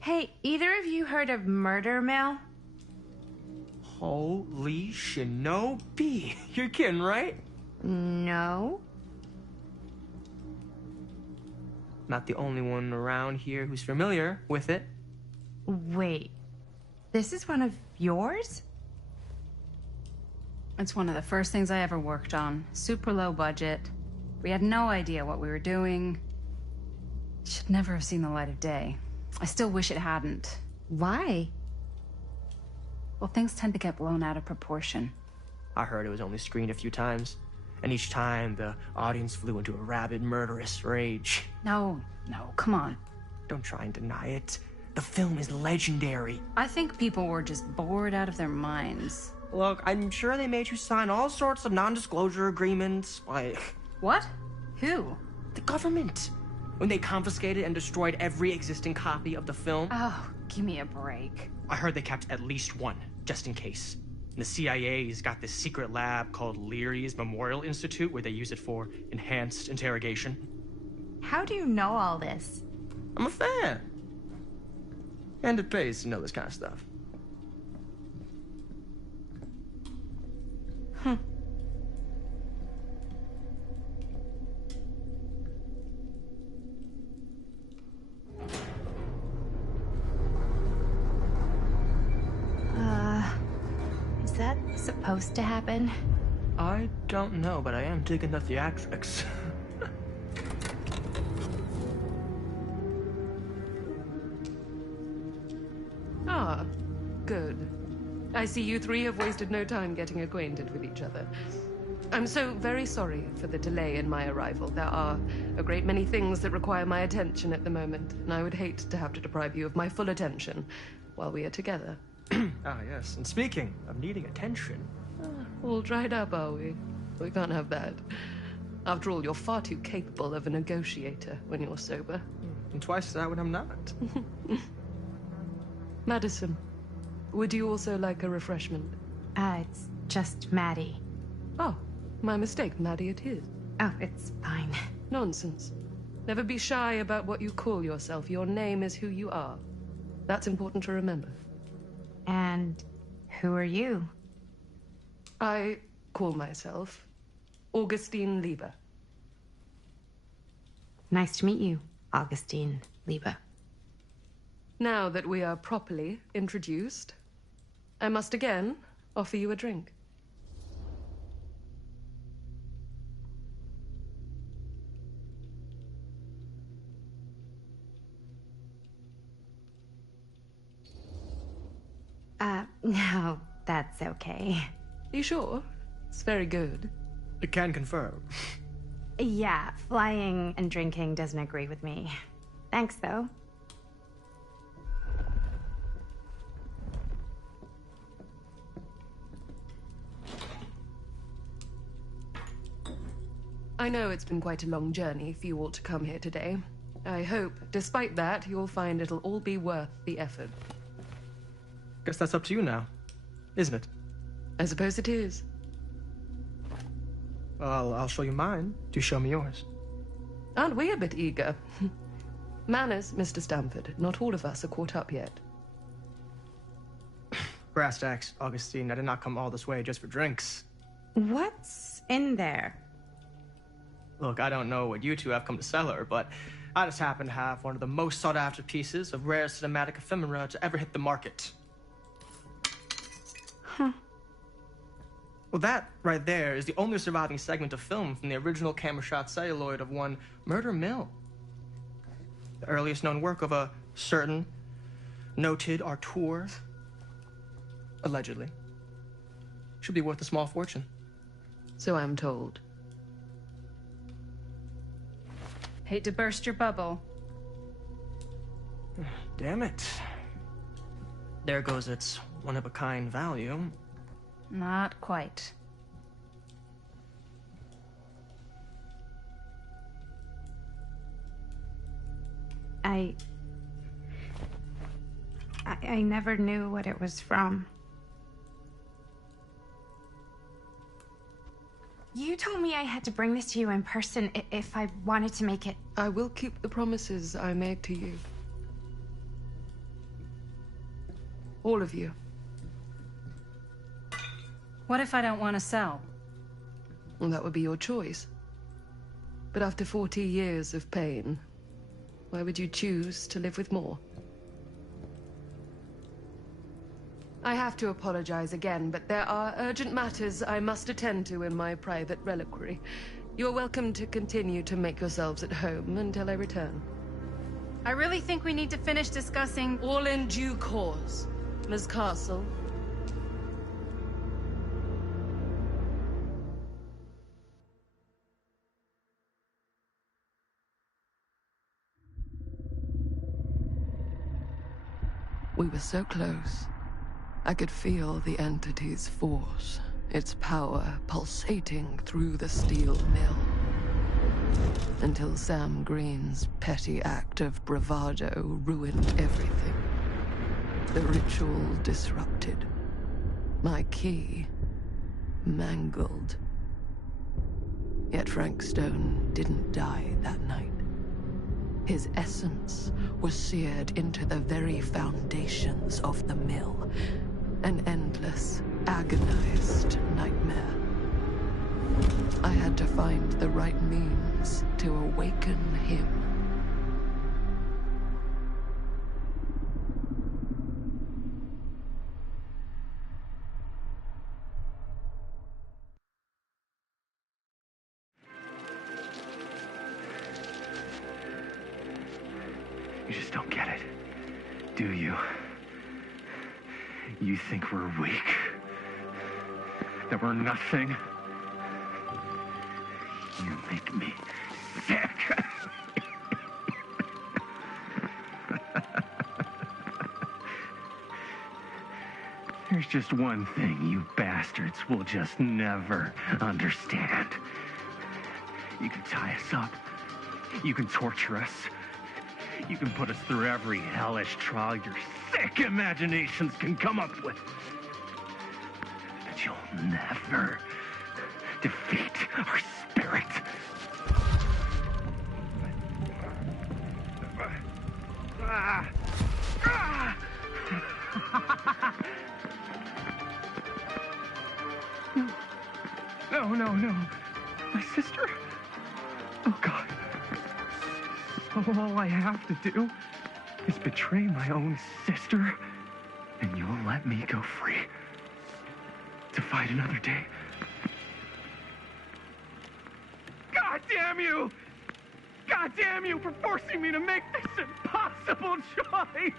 Hey, either of you heard of Murder Mill? Holy shinobi. You're kidding, right? No. Not the only one around here who's familiar with it. Wait, this is one of yours? It's one of the first things I ever worked on. Super low budget. We had no idea what we were doing. Should never have seen the light of day. I still wish it hadn't. Why? Well, things tend to get blown out of proportion. I heard it was only screened a few times, and each time the audience flew into a rabid, murderous rage. No, come on. Don't try and deny it. The film is legendary. I think people were just bored out of their minds. Look, I'm sure they made you sign all sorts of non-disclosure agreements, like... What? Who? The government. When they confiscated and destroyed every existing copy of the film. Oh, give me a break. I heard they kept at least one, just in case. And the CIA's got this secret lab called Leary's Memorial Institute where they use it for enhanced interrogation. How do you know all this? I'm a fan. And it pays to know this kind of stuff. Is that supposed to happen? I don't know, but I am digging the theatrics. Ah, good. I see you three have wasted no time getting acquainted with each other. I'm so very sorry for the delay in my arrival. There are a great many things that require my attention at the moment, and I would hate to have to deprive you of my full attention while we are together. Ah, yes. And speaking of needing attention... All dried up, are we? We can't have that. After all, you're far too capable of a negotiator when you're sober. And twice that when I'm not. Madison, would you also like a refreshment? It's just Maddie. Oh, my mistake. Maddie it is. Oh, it's fine. Nonsense. Never be shy about what you call yourself. Your name is who you are. That's important to remember. And who are you? I call myself Augustine Lieber. Nice to meet you, Augustine Lieber. Now that we are properly introduced, I must again offer you a drink. No, that's okay. You sure? It's very good. I can confirm. Yeah, flying and drinking doesn't agree with me. Thanks, though. I know it's been quite a long journey for you all to come here today. I hope, despite that, you'll find it'll all be worth the effort. Guess that's up to you now, isn't it? I suppose it is. Well, I'll show you mine. Do show me yours. Aren't we a bit eager? Manners, Mr. Stamford. Not all of us are caught up yet. Brass tacks, Augustine. I did not come all this way just for drinks. What's in there? Look, I don't know what you two have come to sell her, but I just happen to have one of the most sought-after pieces of rare cinematic ephemera to ever hit the market. Huh. Well, that right there is the only surviving segment of film from the original camera shot celluloid of one Murder Mill. The earliest known work of a certain noted auteur, allegedly. Should be worth a small fortune. So I'm told. Hate to burst your bubble. Damn it. There goes its one-of-a-kind value. Not quite. I never knew what it was from. You told me I had to bring this to you in person if I wanted to make it. I will keep the promises I made to you. All of you. What if I don't want to sell? Well, that would be your choice. But after 40 years of pain, why would you choose to live with more? I have to apologize again, but there are urgent matters I must attend to in my private reliquary. You're welcome to continue to make yourselves at home until I return. I really think we need to finish discussing... All in due course, Ms. Castle. We were so close. I could feel the entity's force, its power pulsating through the steel mill. Until Sam Green's petty act of bravado ruined everything. The ritual disrupted. My key mangled. Yet Frank Stone didn't die that night. His essence was seared into the very foundations of the mill. An endless, agonized nightmare. I had to find the right means to awaken him. You just don't get it, do you? You think we're weak? That we're nothing? You make me sick! There's just one thing you bastards will just never understand. You can tie us up. You can torture us. You can put us through every hellish trial your sick imaginations can come up with. But you'll never defeat our spirit. No. My sister? Oh, God. All I have to do is betray my own sister, and you'll let me go free to fight another day. God damn you! God damn you for forcing me to make this impossible choice!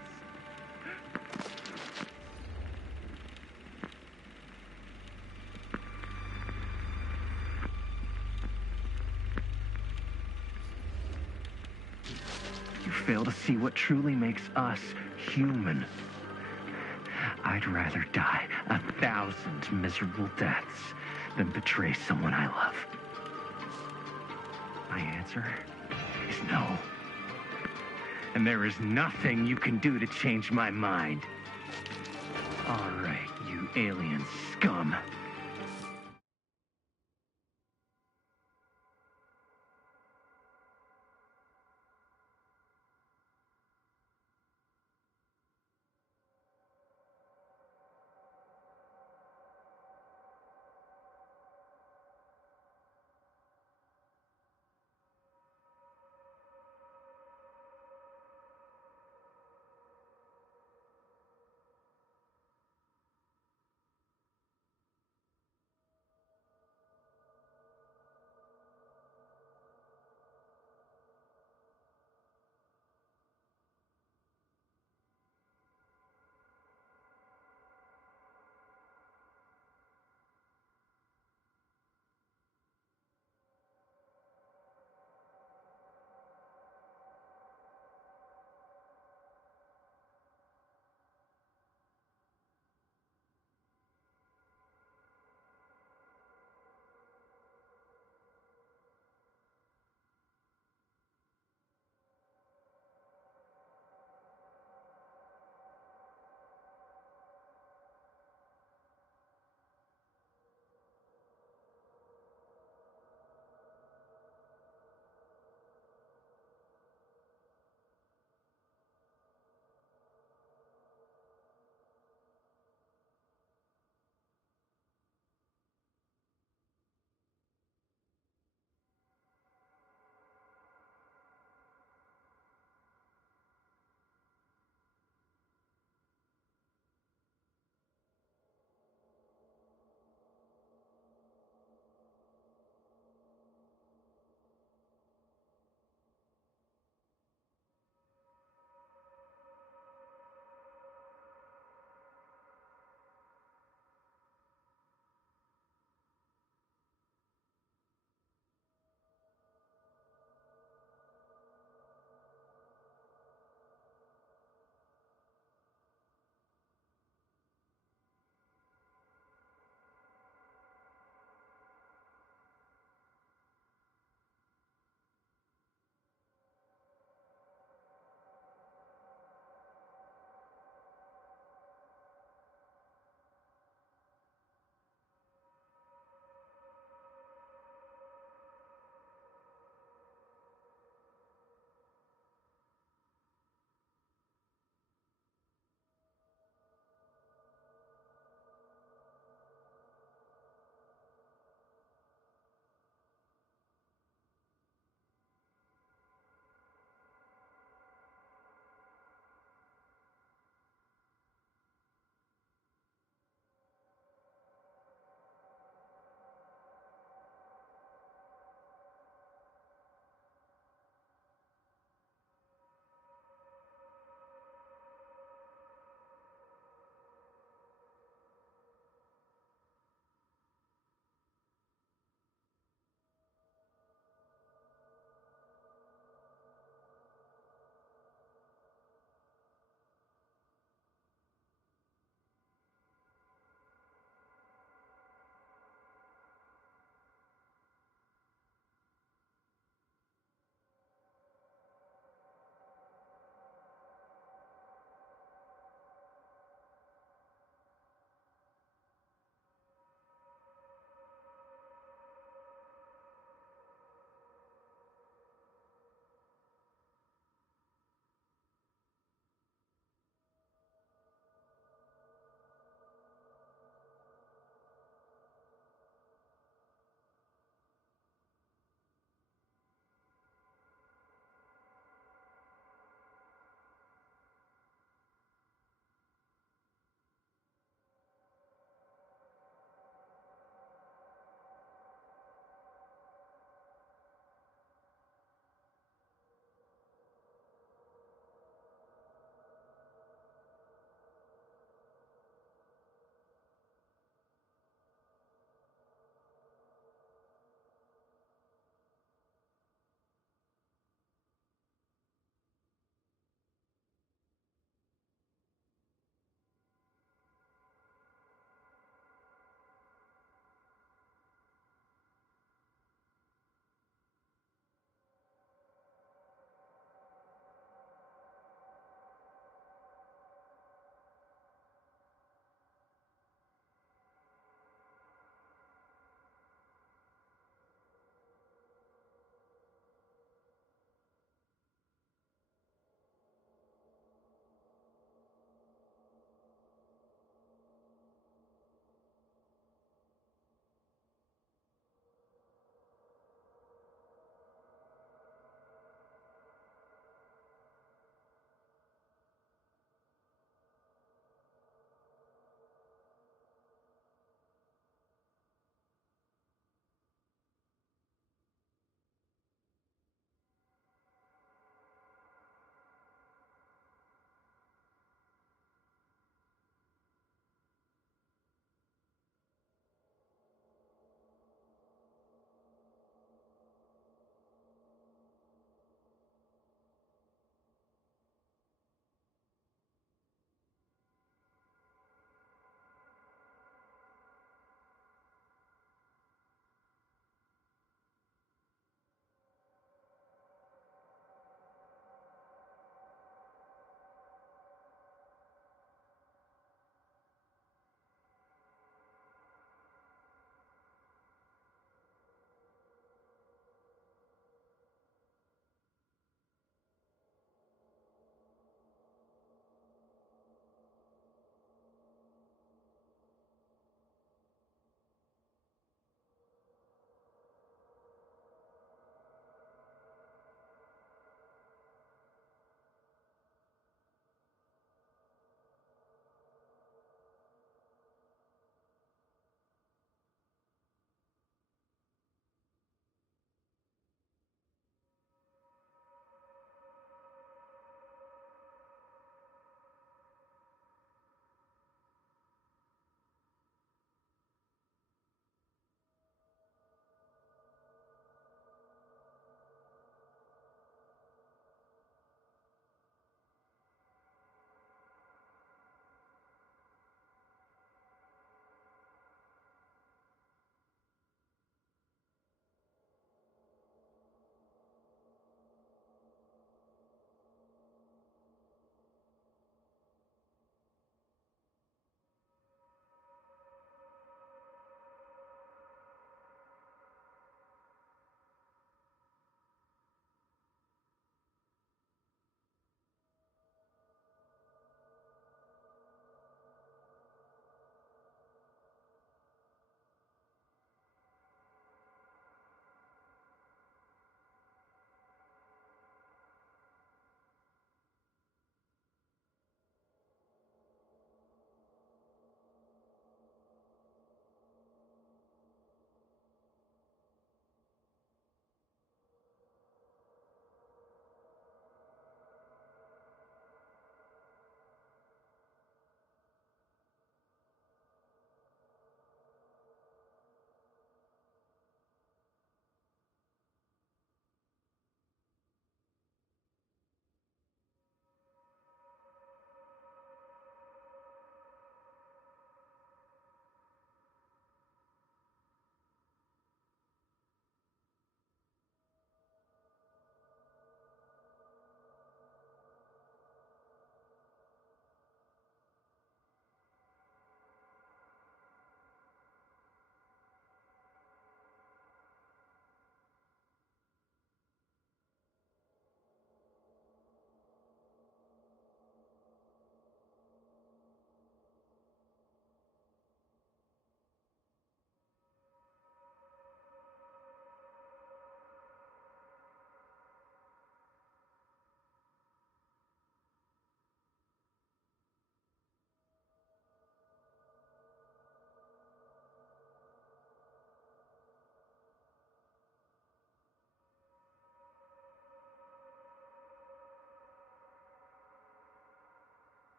You fail to see what truly makes us human. I'd rather die 1,000 miserable deaths than betray someone I love. My answer is no. And there is nothing you can do to change my mind. All right, you alien scum.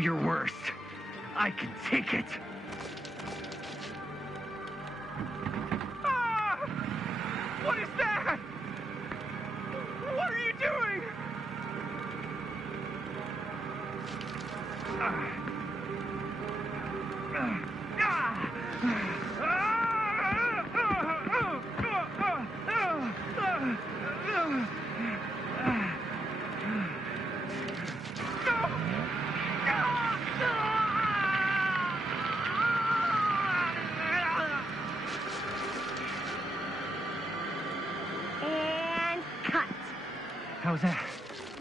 Your worst. I can take it. Ah! What is that? What are you doing? And cut. How's that?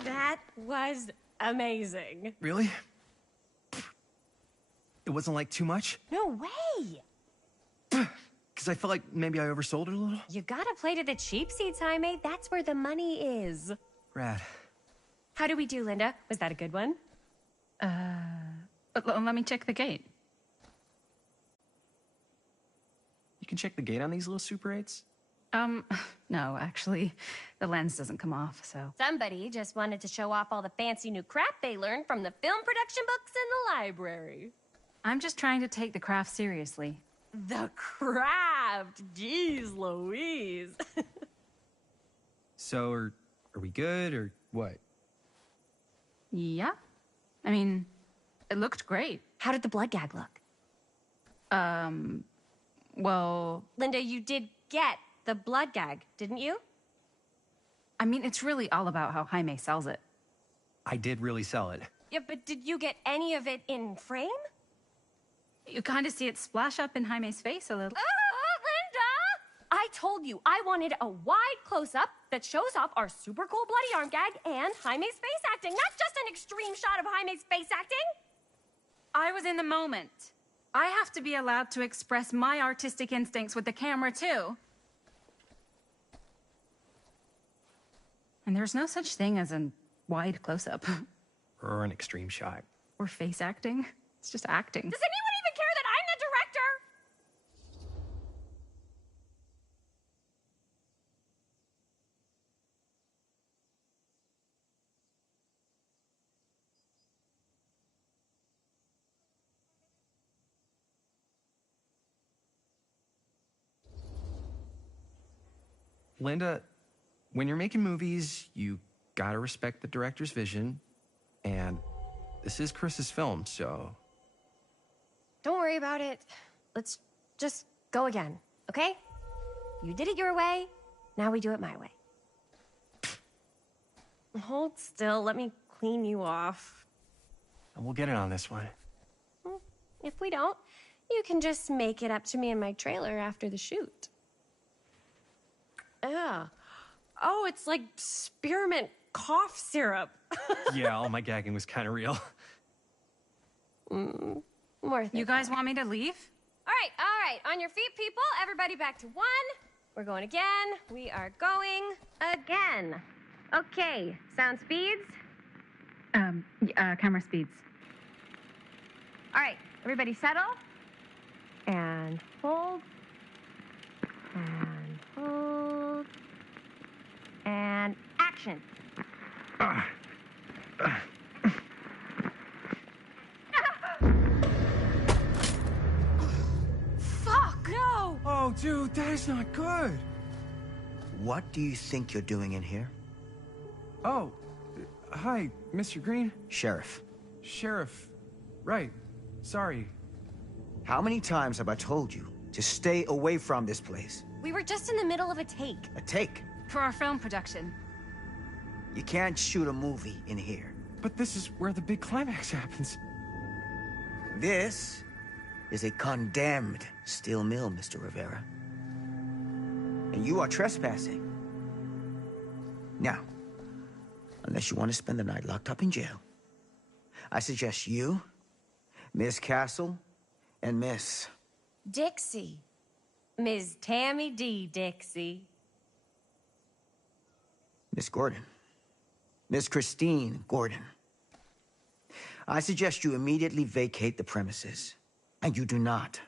That was amazing. Really? It wasn't like too much? No way. Because I felt like maybe I oversold it a little? You gotta play to the cheap seats, Jaime. That's where the money is. Rad. How do we do, Linda? Was that a good one? Let me check the gate. You can check the gate on these little Super 8s? No, actually, the lens doesn't come off, so. Somebody just wanted to show off all the fancy new crap they learned from the film production books in the library. I'm just trying to take the craft seriously. The craft! Jeez Louise. So, are we good, or what? Yeah. I mean, it looked great. How did the blood gag look? Well, Linda, you did get the blood gag, didn't you? I mean, it's really all about how Jaime sells it. I did really sell it. Yeah, but did you get any of it in frame? You kind of see it splash up in Jaime's face a little. Linda! I told you I wanted a wide close-up that shows off our super cool bloody arm gag and Jaime's face acting, not just an extreme shot of Jaime's face acting. I was in the moment. I have to be allowed to express my artistic instincts with the camera, too. And there's no such thing as a wide close-up. Or an extreme shot. Or face acting. It's just acting. Does anyone even care that I'm the director? Linda, when you're making movies, you gotta respect the director's vision. And this is Chris's film, so... Don't worry about it. Let's just go again, okay? You did it your way, now we do it my way. Hold still, let me clean you off. And we'll get it on this one. If we don't, you can just make it up to me in my trailer after the shoot. Yeah. Oh, it's like spearmint cough syrup. Yeah, all my gagging was kind of real. More You guys want me to leave? All right. On your feet, people. Everybody back to one. We're going again. We are going again. Okay, sound speeds. Camera speeds. All right, everybody settle. And hold. And hold. And action. Fuck, no! Oh, dude, that is not good. What do you think you're doing in here? Oh, hi, Mr. Green. Sheriff. Sheriff. Right. Sorry. How many times have I told you to stay away from this place? We were just in the middle of a take. A take. For our film production. You can't shoot a movie in here. But this is where the big climax happens. This is a condemned steel mill, Mr. Rivera. And you are trespassing. Now, unless you want to spend the night locked up in jail, I suggest you, Miss Castle, and Miss... Dixie. Ms. Tammy D. Dixie. Miss Gordon. Miss Christine Gordon. I suggest you immediately vacate the premises. And you do not,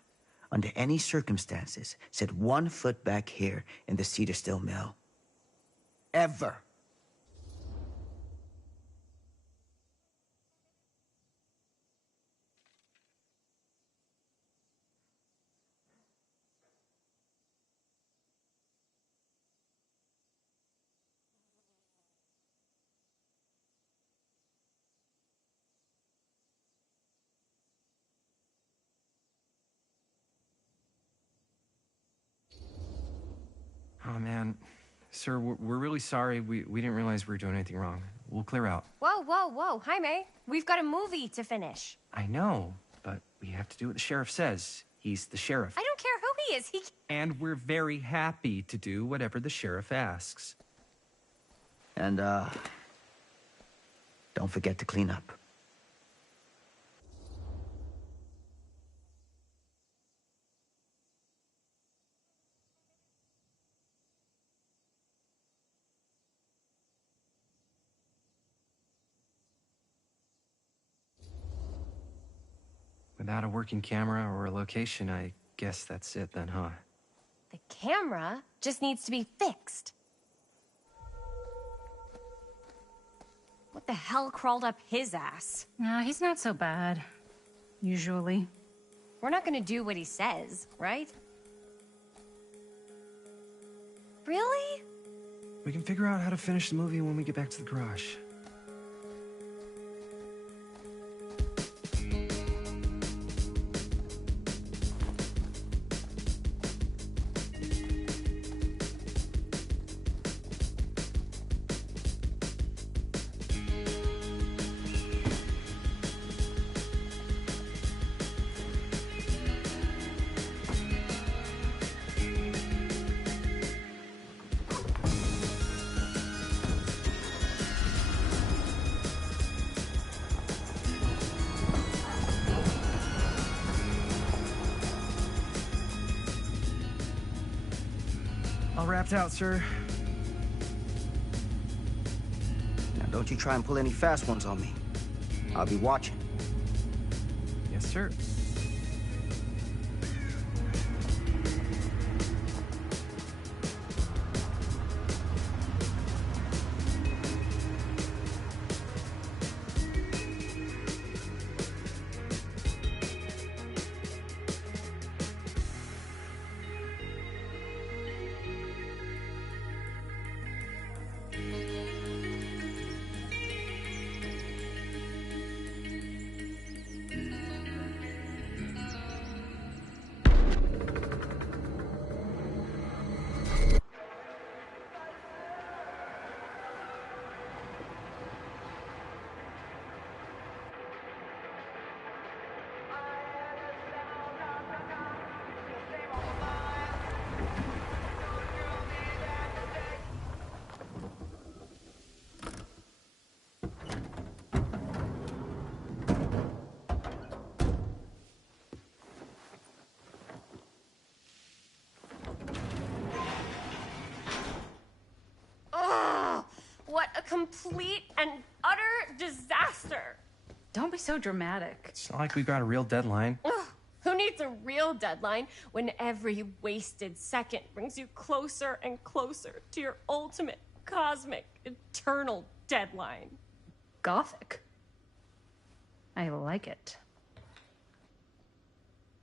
under any circumstances, set 1 foot back here in the Cedar Steel Mill. Ever. man. Sir, we're really sorry. We didn't realize we were doing anything wrong. We'll clear out. Whoa, whoa, whoa. Jaime, we've got a movie to finish. I know, but we have to do what the sheriff says. He's the sheriff. I don't care who he is. And we're very happy to do whatever the sheriff asks. And, don't forget to clean up. Without a working camera or a location, I guess that's it then, huh? The camera just needs to be fixed. What the hell crawled up his ass? He's not so bad. Usually. We're not gonna do what he says, right? Really? We can figure out how to finish the movie when we get back to the garage. All wrapped out, sir. Now, don't you try and pull any fast ones on me. I'll be watching. Yes, sir. What a complete and utter disaster! Don't be so dramatic. It's not like we've got a real deadline. Ugh, who needs a real deadline when every wasted second brings you closer and closer to your ultimate, cosmic, eternal deadline? Gothic. I like it.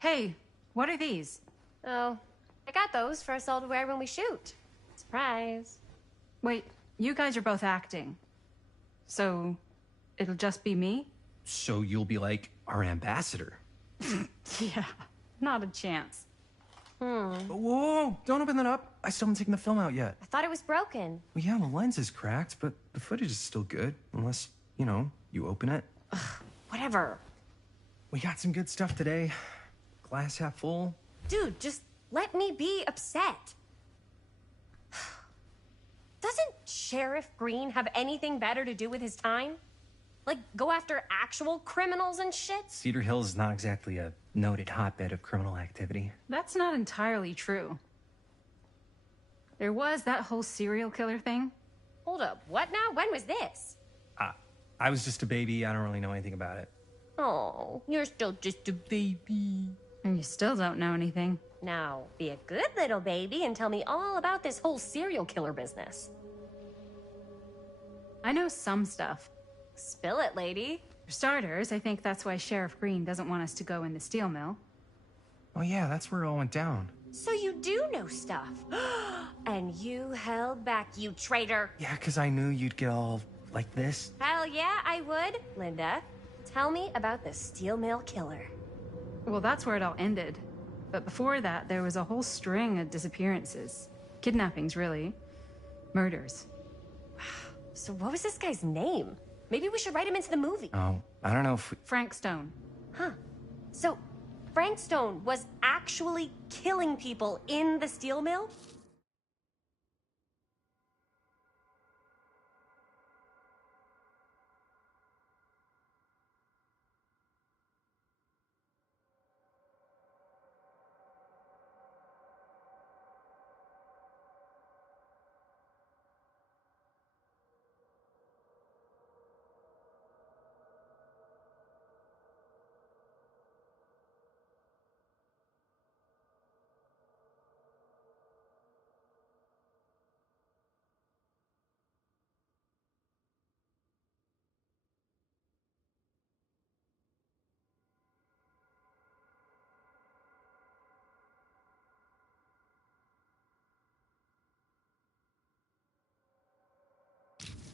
Hey, what are these? Oh, I got those for us all to wear when we shoot. Surprise. Wait, you guys are both acting. So, it'll just be me? So you'll be like our ambassador. Yeah, not a chance. Whoa, don't open that up. I still haven't taken the film out yet. I thought it was broken. Well, yeah, the lens is cracked, but the footage is still good. Unless, you open it. Whatever. We got some good stuff today. Glass half full. Dude, just let me be upset. Doesn't Sheriff Green have anything better to do with his time? Like, go after actual criminals and shit? Cedar Hills is not exactly a noted hotbed of criminal activity. That's not entirely true. There was that whole serial killer thing. Hold up, what now? When was this? I was just a baby. I don't really know anything about it. Oh, you're still just a baby. And you still don't know anything. Now, be a good little baby and tell me all about this whole serial killer business. I know some stuff. Spill it, lady. For starters, I think that's why Sheriff Green doesn't want us to go in the steel mill. Oh yeah, that's where it all went down. So you do know stuff. And you held back, you traitor. Yeah, because I knew you'd get all like this. Hell yeah, I would. Linda, tell me about the steel mill killer. Well, that's where it all ended. But before that, there was a whole string of disappearances. Kidnappings, really. Murders. So what was this guy's name? Maybe we should write him into the movie. Oh, I don't know if we... Frank Stone. Huh. So Frank Stone was actually killing people in the steel mill?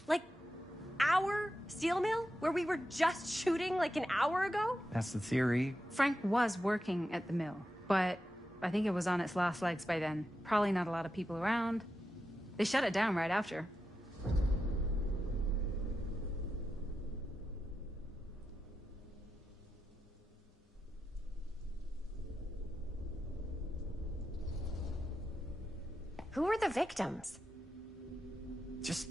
Like our steel mill? Where we were just shooting like an hour ago? That's the theory. Frank was working at the mill, but I think it was on its last legs by then. Probably not a lot of people around. They shut it down right after. Who were the victims? Just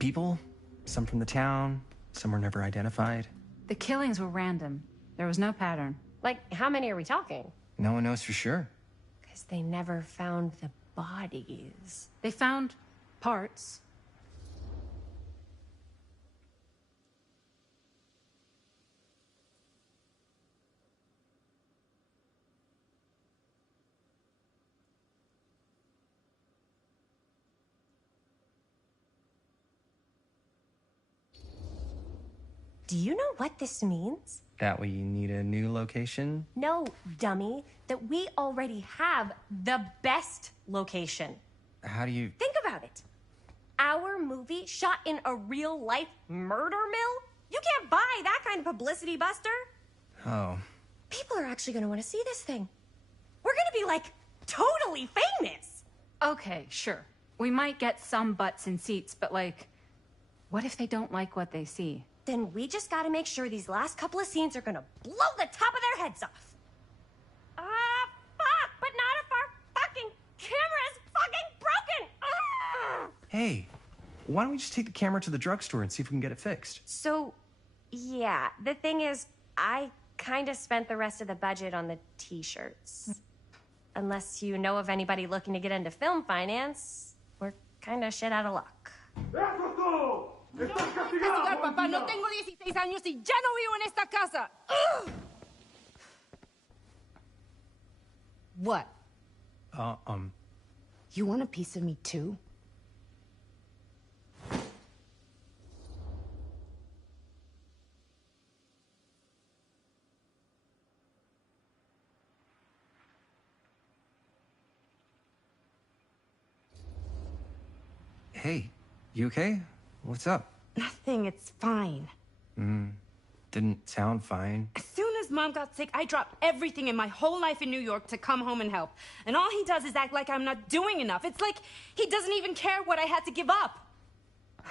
people. Some from the town. Some were never identified. The killings were random. There was no pattern. Like, how many are we talking? No one knows for sure. Because they never found the bodies. They found parts. Do you know what this means? That we need a new location? No, dummy. That we already have the best location. How do you... Think about it. Our movie shot in a real-life murder mill? You can't buy that kind of publicity, Buster. Oh. People are actually going to want to see this thing. We're going to be, like, totally famous. Okay, sure. We might get some butts in seats, but like, what if they don't like what they see? Then we just got to make sure these last couple of scenes are going to blow the top of their heads off. Fuck, but not if our fucking camera is fucking broken. Hey, why don't we just take the camera to the drugstore and see if we can get it fixed? So, yeah, the thing is, I kind of spent the rest of the budget on the t-shirts. Unless you know of anybody looking to get into film finance, we're kind of shit out of luck. Castigar, papá. No tengo 16 años y ya no vivo en esta casa. What? You want a piece of me too? Hey, you okay? What's up? Nothing, it's fine. Didn't sound fine. As soon as Mom got sick, I dropped everything in my whole life in New York to come home and help. And all he does is act like I'm not doing enough. It's like he doesn't even care what I had to give up.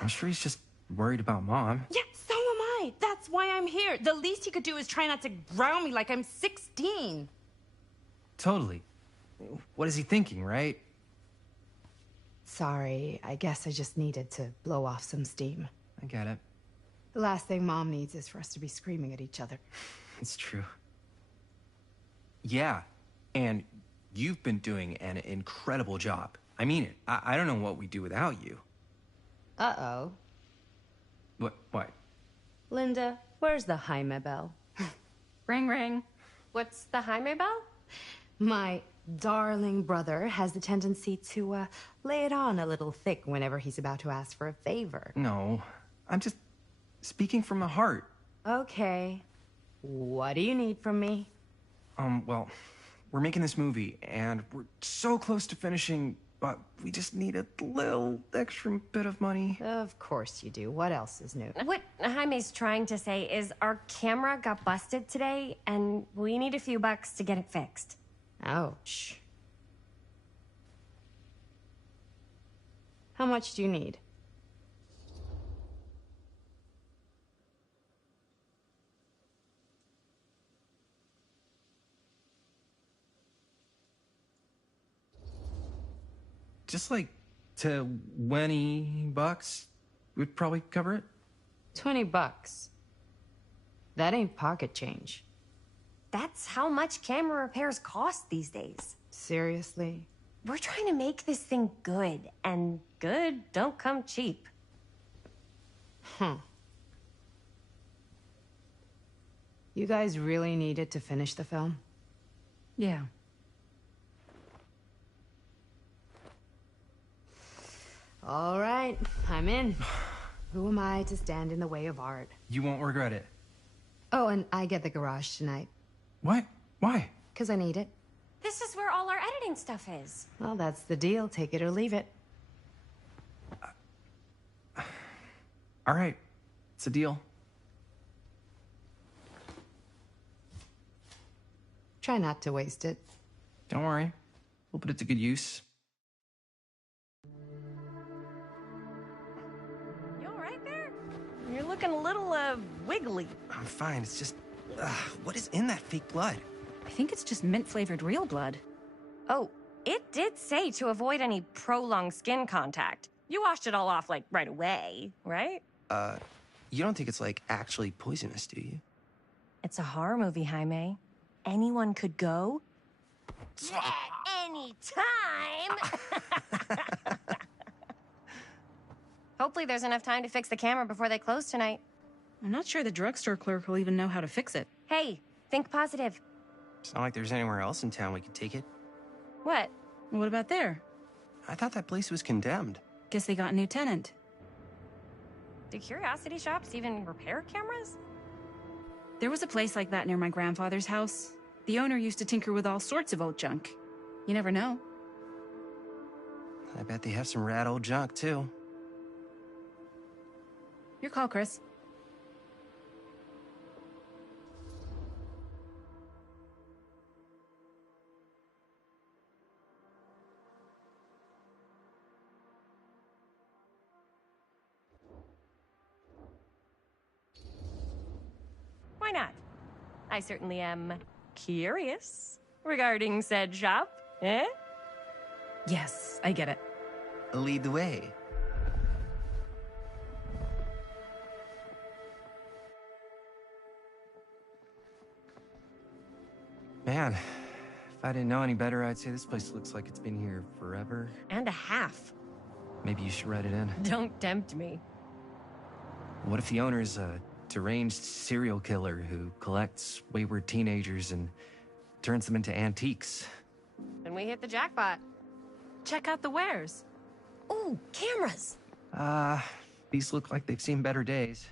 I'm sure he's just worried about Mom. Yeah, so am I. That's why I'm here. The least he could do is try not to ground me like I'm 16. Totally. What is he thinking, right? Sorry, I guess I just needed to blow off some steam. I get it. The last thing Mom needs is for us to be screaming at each other. It's true. Yeah, and you've been doing an incredible job. I mean it. I don't know what we'd do without you. Uh-oh. What? Linda, where's the Jaime bell? Ring, ring. What's the Jaime bell? My darling brother has the tendency to lay it on a little thick whenever he's about to ask for a favor. No, I'm just speaking from the heart. Okay. What do you need from me? Well, we're making this movie, and we're so close to finishing, but we just need a little extra bit of money. Of course you do. What else is new? What Jaime's trying to say is our camera got busted today, and we need a few bucks to get it fixed. Ouch. How much do you need? Just like $20 would probably cover it. $20. That ain't pocket change. That's how much camera repairs cost these days. Seriously? We're trying to make this thing good, and good don't come cheap. You guys really needed to finish the film? Yeah. All right, I'm in. Who am I to stand in the way of art? You won't regret it. Oh, and I get the garage tonight. What? Why? Because I need it. This is where all our editing stuff is. Well, that's the deal. Take it or leave it. All right. It's a deal. Try not to waste it. Don't worry. We'll put it to good use. You all right there? You're looking a little, wiggly. I'm fine. It's just... what is in that fake blood? I think it's just mint-flavored real blood. Oh, it did say to avoid any prolonged skin contact. You washed it all off, like, right away, right? You don't think it's, like, actually poisonous, do you? It's a horror movie, Jaime. Anyone could go. Anytime! Hopefully there's enough time to fix the camera before they close tonight. I'm not sure the drugstore clerk will even know how to fix it. Hey, think positive. It's not like there's anywhere else in town we could take it. What? What about there? I thought that place was condemned. Guess they got a new tenant. Do curiosity shops even repair cameras? There was a place like that near my grandfather's house. The owner used to tinker with all sorts of old junk. You never know. I bet they have some rad old junk, too. Your call, Chris. Why not? I certainly am curious regarding said shop, eh? Yes, I get it. Lead the way. Man, if I didn't know any better, I'd say this place looks like it's been here forever. And a half. Maybe you should write it in. Don't tempt me. What if the owner's a deranged serial killer who collects wayward teenagers and turns them into antiques? Then we hit the jackpot. Check out the wares. Ooh, cameras. These look like they've seen better days.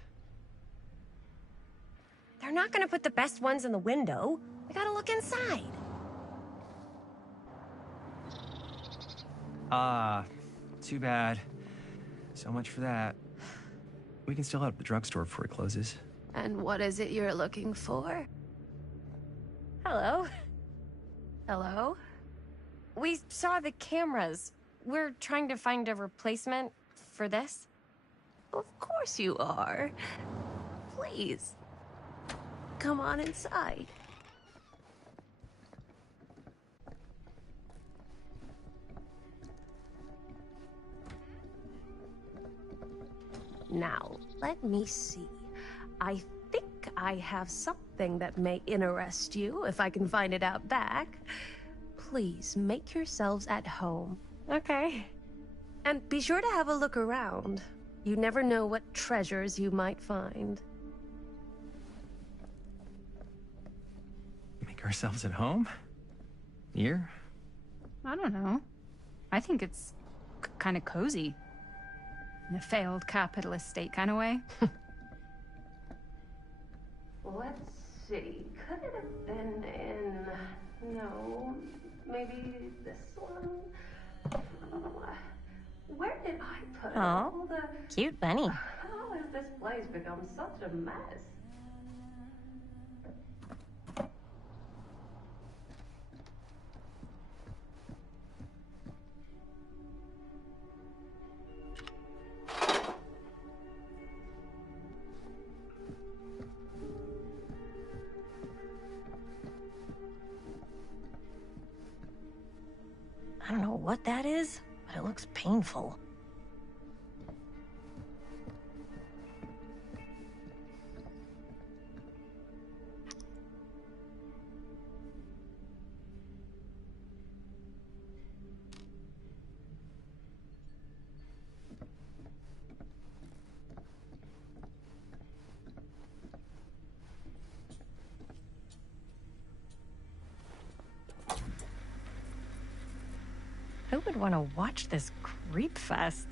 They're not gonna put the best ones in the window. We gotta look inside. Too bad. So much for that. We can still head up the drugstore before it closes. And what is it you're looking for? Hello. Hello? We saw the cameras. We're trying to find a replacement for this. Of course you are. Please. Come on inside. Now, let me see. I think I have something that may interest you, if I can find it out back. Please, make yourselves at home. Okay. And be sure to have a look around. You never know what treasures you might find. Make ourselves at home? Here? I don't know. I think it's kind of cozy. In a failed capitalist state kind of way. Let's see. Could it have been in... No. Maybe this one? Where did I put all the... Cute bunny. How has this place become such a mess? what that is, but it looks painful. Who would want to watch this creep fest?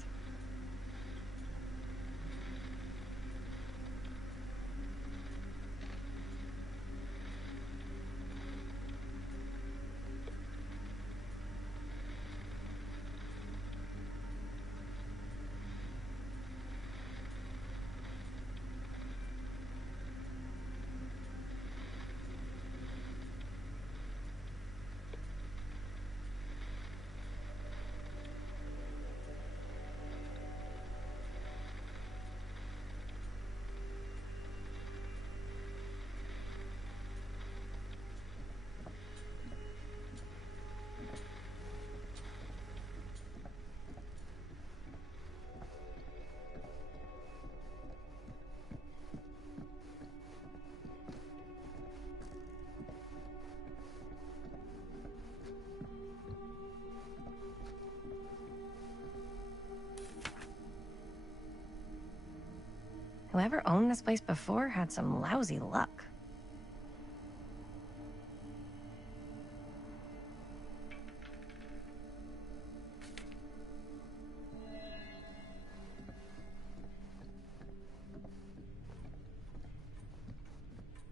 Whoever owned this place before had some lousy luck.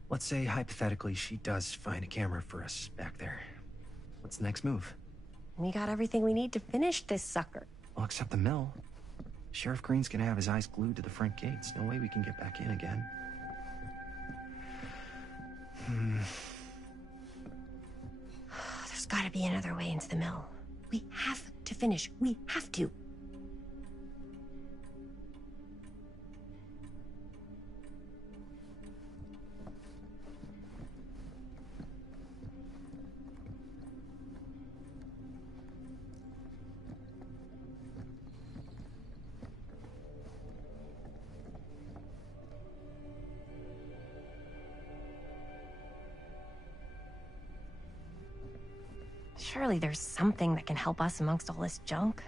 Let's say, hypothetically, she does find a camera for us back there. What's the next move? We got everything we need to finish this sucker. Well, except the mill. Sheriff Green's gonna have his eyes glued to the front gates. No way we can get back in again. There's gotta be another way into the mill. We have to finish. We have to. Surely there's something that can help us amongst all this junk.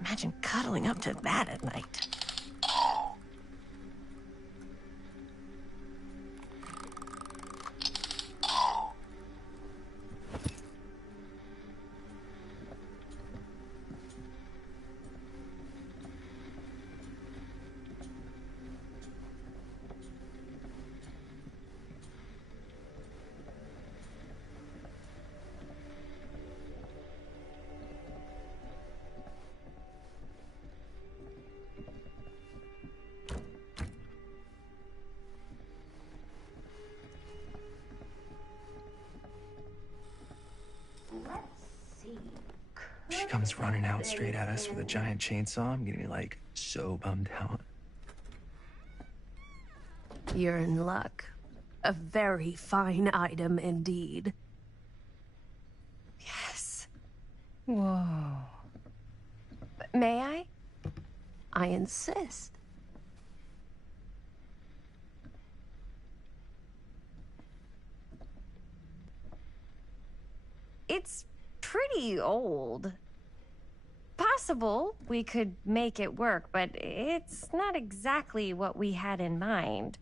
Imagine cuddling up to that at night. She comes running out straight at us with a giant chainsaw. I'm gonna be like so bummed out. You're in luck. A very fine item indeed. Yes. Whoa. May I? I insist. It's pretty old. possible we could make it work, but it's not exactly what we had in mind.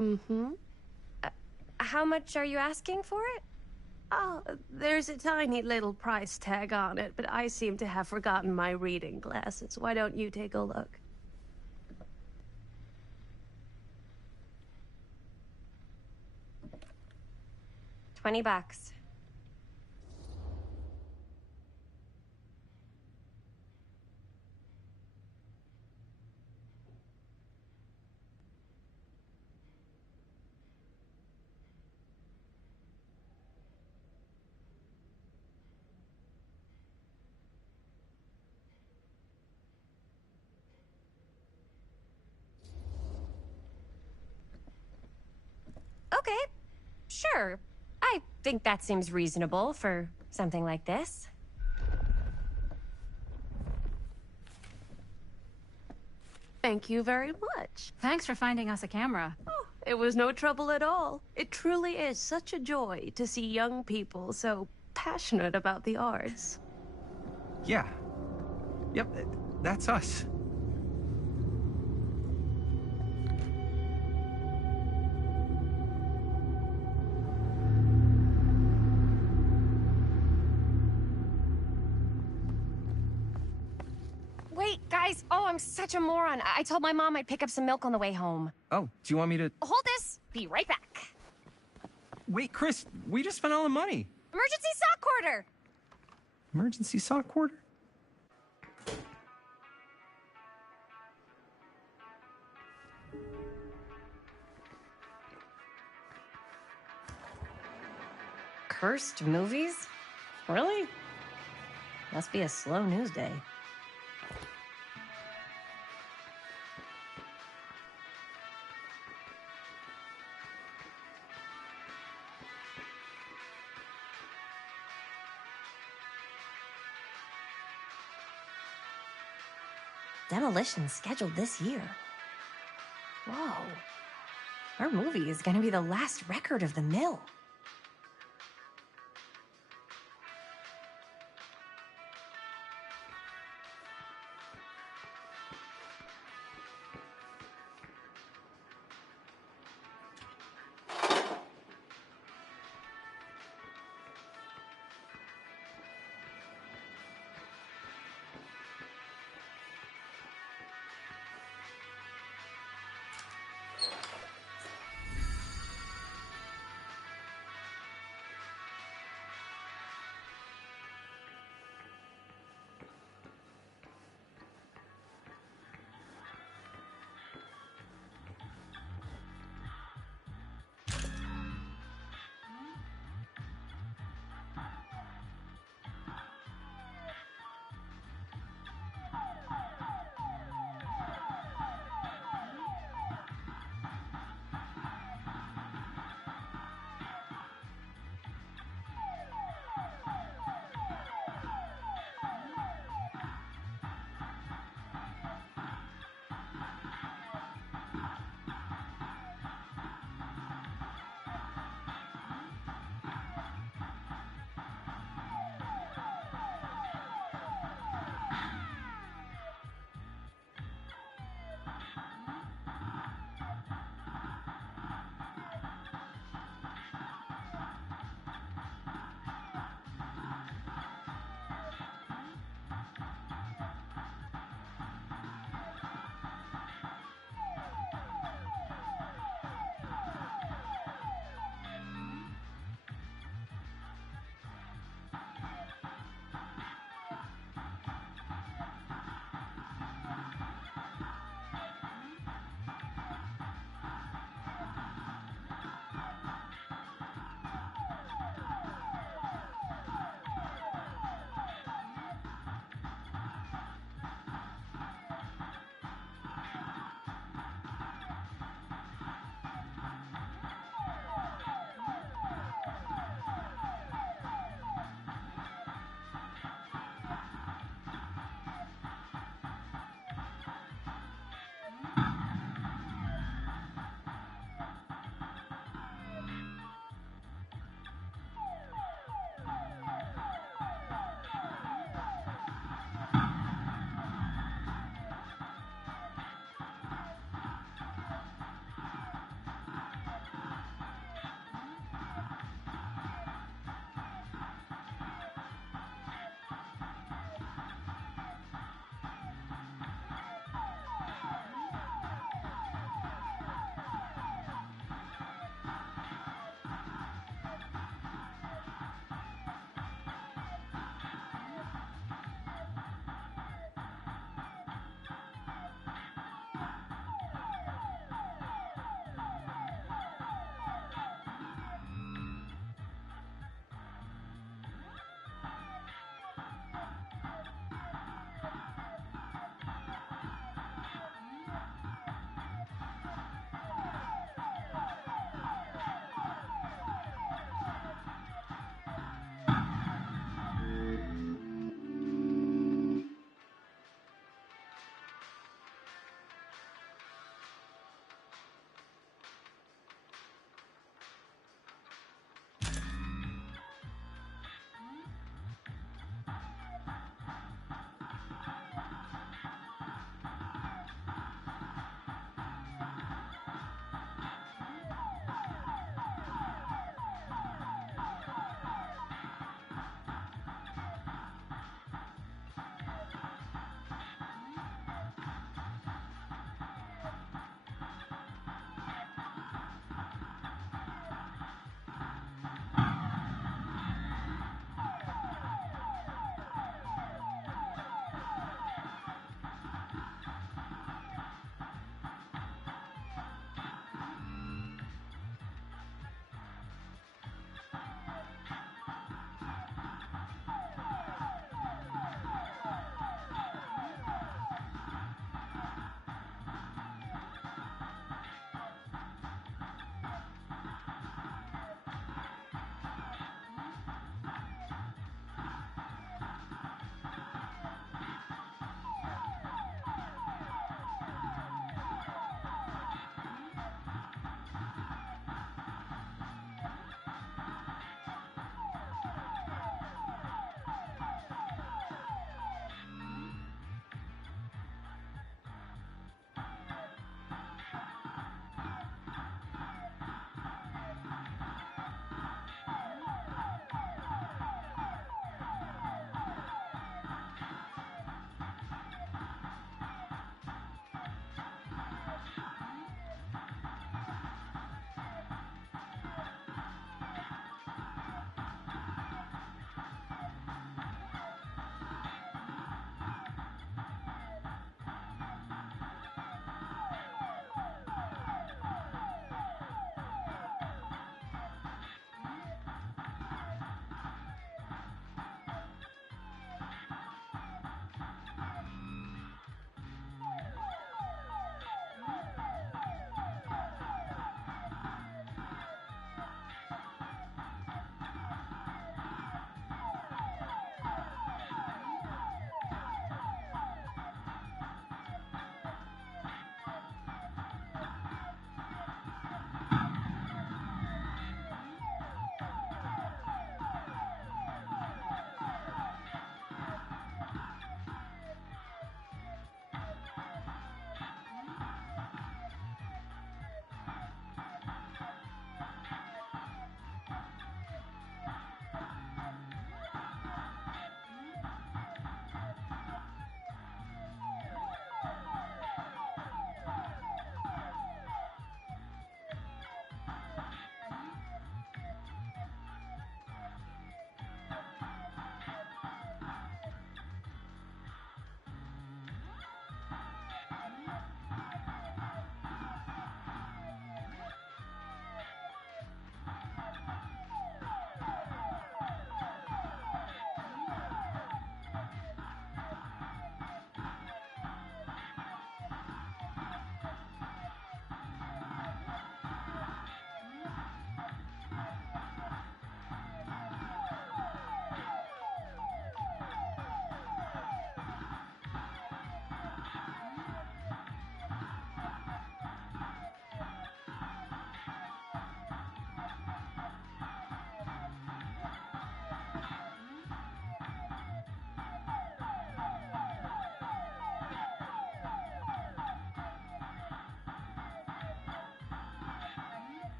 Mm-hmm. How much are you asking for it? Oh, there's a tiny little price tag on it, but I seem to have forgotten my reading glasses. Why don't you take a look? $20. Okay, sure. I think that seems reasonable for something like this. Thank you very much. Thanks for finding us a camera. Oh, it was no trouble at all. It truly is such a joy to see young people so passionate about the arts. Yeah. Yep, that's us. Wait, guys. Oh, I'm such a moron. I told my mom I'd pick up some milk on the way home. Oh, do you want me to... Hold this. Be right back. Wait, Chris, we just spent all the money. Emergency sock quarter. Emergency sock quarter? Cursed movies? Really? Must be a slow news day. Demolition scheduled this year. Whoa. Our movie is gonna be the last record of the mill.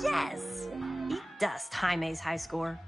Yes! Eat dust, Jaime's high score.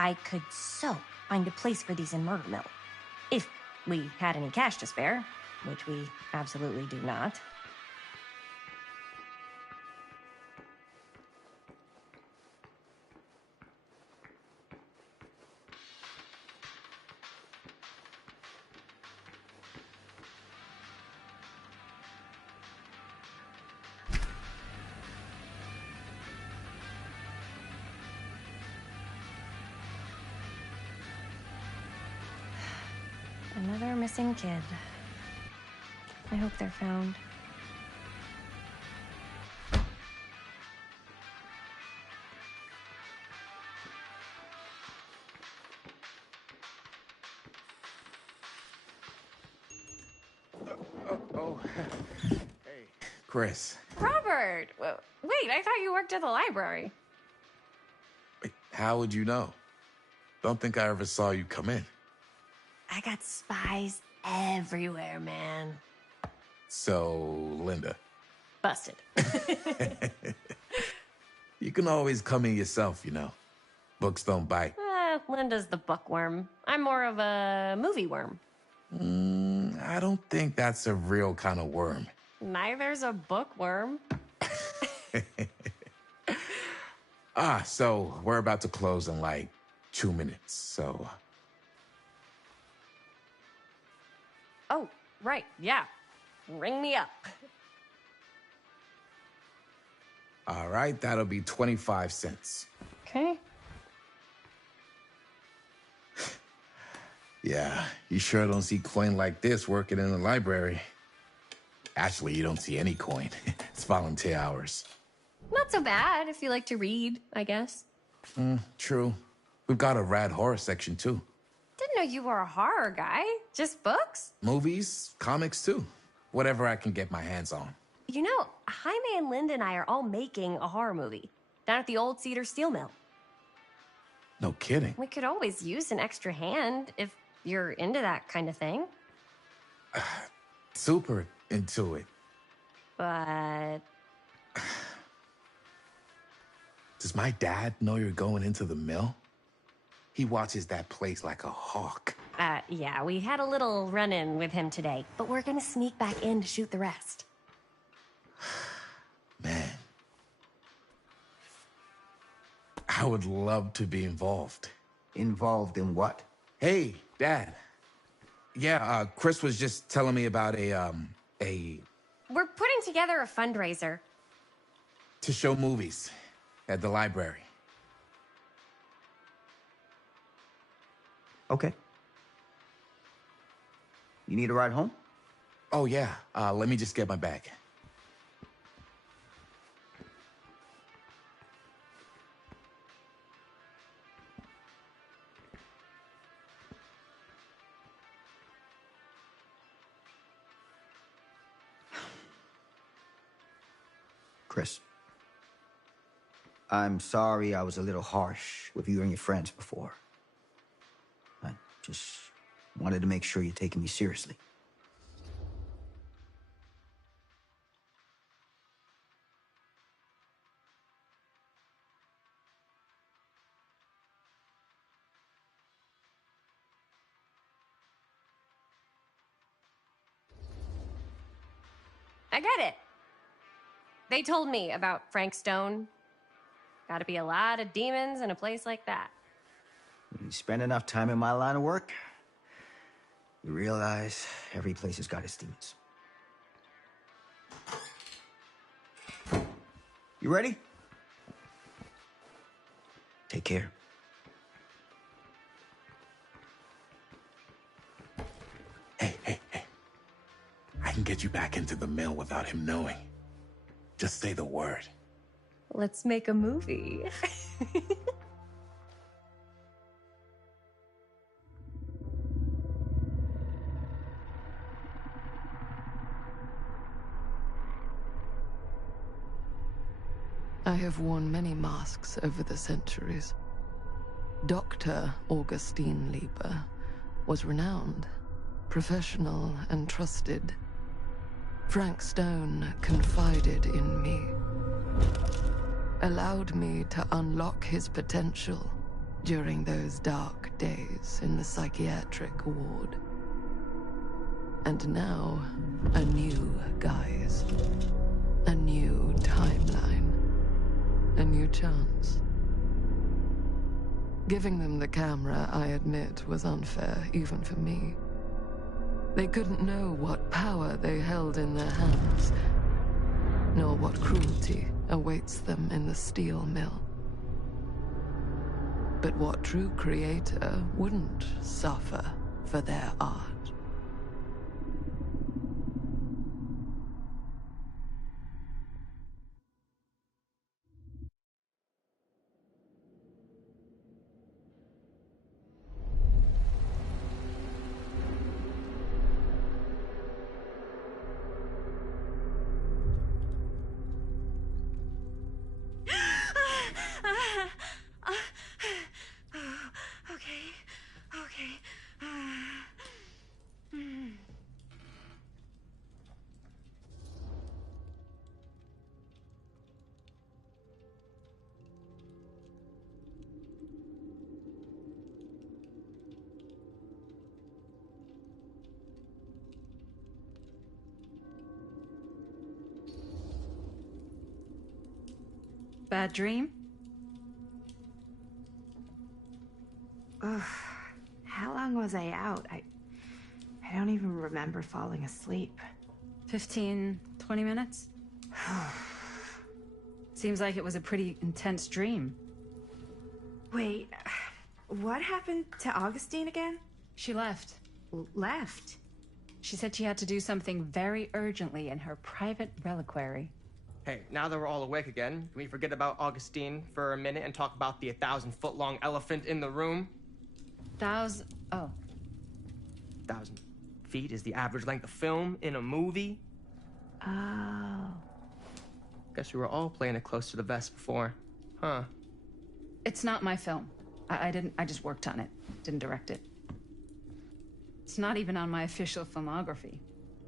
I could so find a place for these in Murder Mill. If we had any cash to spare, which we absolutely do not. Another missing kid. I hope they're found. Hey, Chris. Robert! Wait, I thought you worked at the library. Wait, how would you know? Don't think I ever saw you come in. I got spies everywhere, man. So, Linda. Busted. You can always come in yourself, you know. Books don't bite. Linda's the bookworm. I'm more of a movie worm. I don't think that's a real kind of worm. Neither's a bookworm. So we're about to close in like 2 minutes, so... Oh, right, yeah. Ring me up. All right, that'll be 25 cents. Okay. Yeah, you sure don't see coin like this working in the library. Actually, you don't see any coin. It's volunteer hours. Not so bad if you like to read, I guess. True. We've got a rad horror section, too. Didn't know you were a horror guy. Just books? Movies, comics, too. Whatever I can get my hands on. You know, Jaime and Linda and I are all making a horror movie down at the old Cedar Steel Mill. No kidding. We could always use an extra hand if you're into that kind of thing. Super into it. But... Does my dad know you're going into the mill? He watches that place like a hawk. Yeah, we had a little run-in with him today, but we're gonna sneak back in to shoot the rest. Man. I would love to be involved. Involved in what? Hey, Dad. Yeah, Chris was just telling me about a... We're putting together a fundraiser. to show movies at the library. Okay. You need a ride home? Oh, yeah. Let me just get my bag. Chris. I'm sorry I was a little harsh with you and your friends before. I just wanted to make sure you're taking me seriously. I get it. They told me about Frank Stone. Gotta be a lot of demons in a place like that. You spend enough time in my line of work, you realize every place has got its demons. You ready? Take care. Hey. I can get you back into the mill without him knowing. Just say the word. Let's make a movie. I have worn many masks over the centuries. Dr. Augustine Lieber was renowned, professional, and trusted. Frank Stone confided in me, allowed me to unlock his potential during those dark days in the psychiatric ward. And now, a new guise, a new timeline, a new chance. Giving them the camera, I admit, was unfair, even for me. They couldn't know what power they held in their hands, nor what cruelty awaits them in the steel mill. But what true creator wouldn't suffer for their art? Okay. Bad dream? Ugh. How long was I out? I don't even remember falling asleep. 15, 20 minutes? Seems like it was a pretty intense dream. Wait, what happened to Augustine again? She left. Left? She said she had to do something very urgently in her private reliquary. Hey, now that we're all awake again, can we forget about Augustine for a minute and talk about the 1,000-foot-long elephant in the room? Oh. 1,000 feet is the average length of film in a movie. Oh. Guess we were all playing it close to the vest before, huh? It's not my film. I just worked on it. Didn't direct it. It's not even on my official filmography.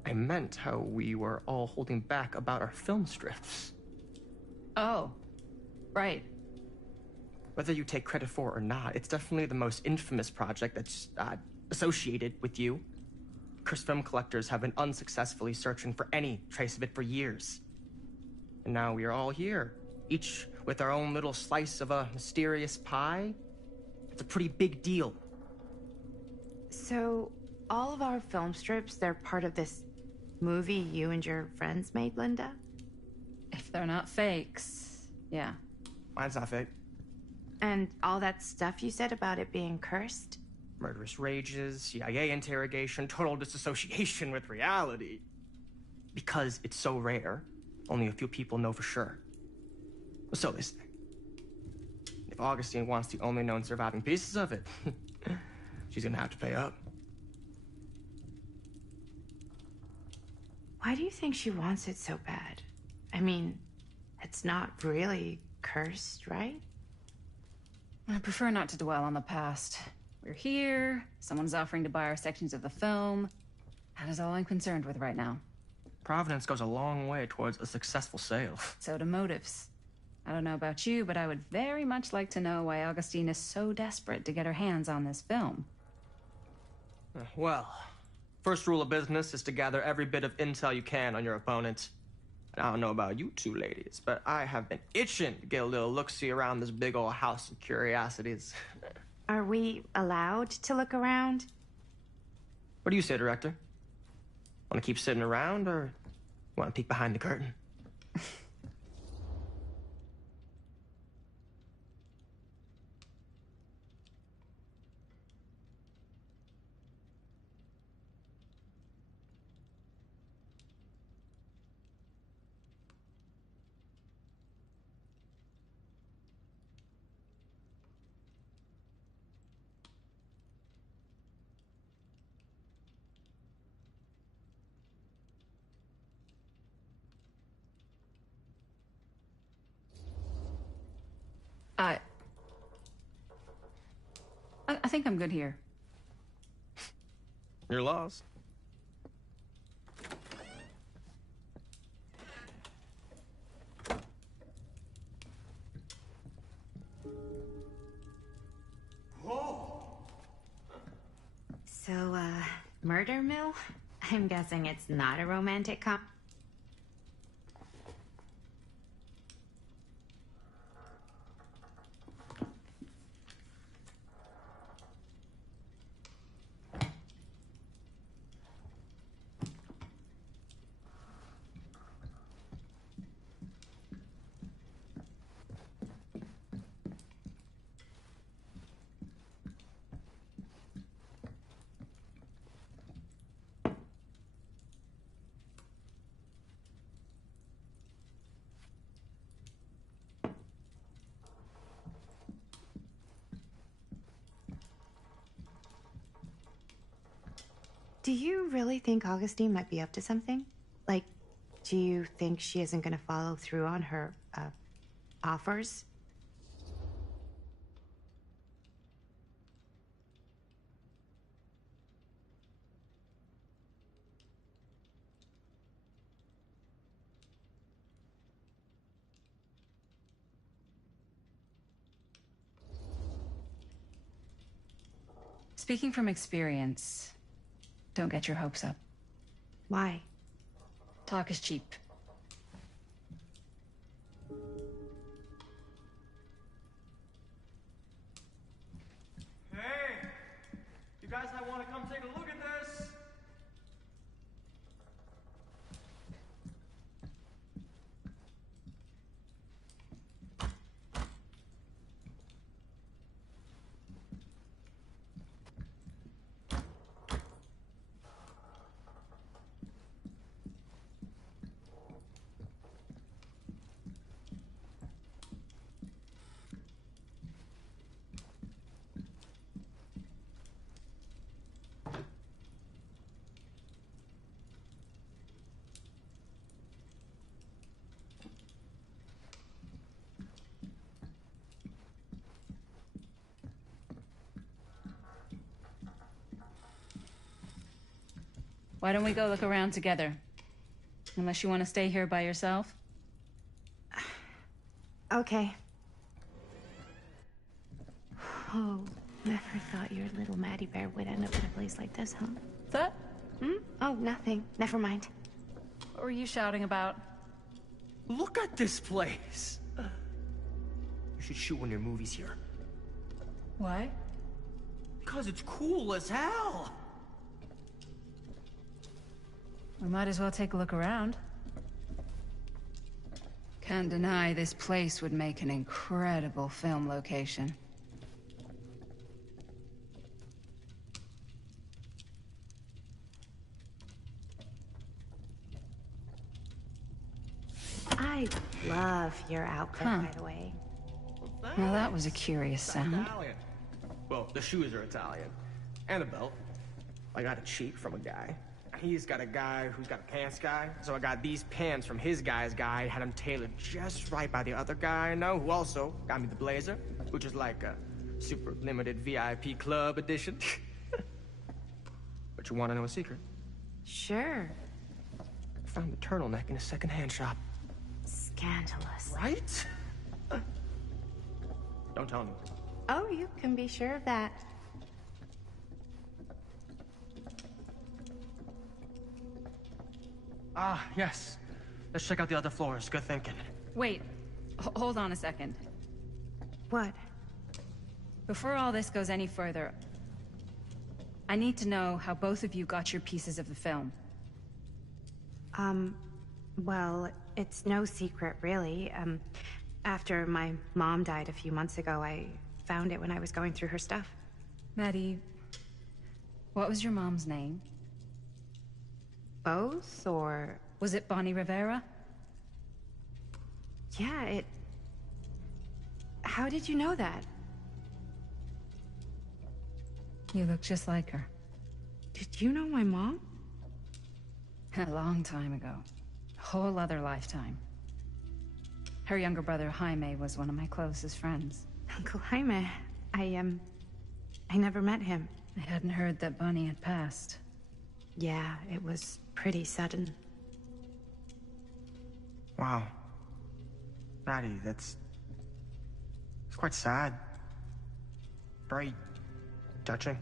I meant how we were all holding back about our film strips. Oh, right. Whether you take credit for it or not, it's definitely the most infamous project that's associated with you. Cursed film collectors have been unsuccessfully searching for any trace of it for years. And now we are all here, each with our own little slice of a mysterious pie. It's a pretty big deal. So, all of our film strips, they're part of this movie you and your friends made, Linda? If they're not fakes, yeah. Mine's not fake. And all that stuff you said about it being cursed? Murderous rages, CIA interrogation, total disassociation with reality. Because it's so rare, only a few people know for sure. So they say. If Augustine wants the only known surviving pieces of it, she's gonna have to pay up. Why do you think she wants it so bad? I mean, it's not really cursed, right? I prefer not to dwell on the past. We're here, someone's offering to buy our sections of the film. That is all I'm concerned with right now. Providence goes a long way towards a successful sale. So do motives. I don't know about you, but I would very much like to know why Augustine is so desperate to get her hands on this film. Well, first rule of business is to gather every bit of intel you can on your opponent. And I don't know about you two ladies, but I have been itching to get a little look-see around this big old house of curiosities. Are we allowed to look around? What do you say, director? Want to keep sitting around, or want to peek behind the curtain? I think I'm good here. You're lost. So, murder mill? I'm guessing it's not a romantic Do you really think Augustine might be up to something? Like, do you think she isn't gonna follow through on her, offers? Speaking from experience, don't get your hopes up. Why? Talk is cheap. Hey! You guys want to come take a look at this? Why don't we go look around together? Unless you want to stay here by yourself? Okay. Oh, never thought your little Maddie Bear would end up in a place like this, huh? That? Oh, nothing. Never mind. What were you shouting about? Look at this place! You should shoot one of your movies here. Why? Because it's cool as hell! We might as well take a look around. Can't deny this place would make an incredible film location. I love your outfit, Huh. by the way. Well, that was a curious sound. Italian. Well, the shoes are Italian. And the belt. I got it cheap from a guy. He's got a guy who's got a pants guy. So I got these pants from his guy's guy, had them tailored just right by the other guy I know, who also got me the blazer, which is like a super limited VIP club edition. But you want to know a secret? Sure. I found the turtleneck in a secondhand shop. Scandalous. Right? Don't tell me. Oh, you can be sure of that. Ah, yes. Let's check out the other floors. Good thinking. Wait, hold on a second. What? Before all this goes any further, I need to know how both of you got your pieces of the film. Well, it's no secret, really. After my mom died a few months ago, I found it when I was going through her stuff. Maddie, what was your mom's name? Both, or... Was it Bonnie Rivera? Yeah, How did you know that? You look just like her. Did you know my mom? A long time ago. A whole other lifetime. Her younger brother, Jaime, was one of my closest friends. Uncle Jaime, I never met him. I hadn't heard that Bonnie had passed. Yeah, it was pretty sudden. Wow. Maddie, it's quite sad. Very touching.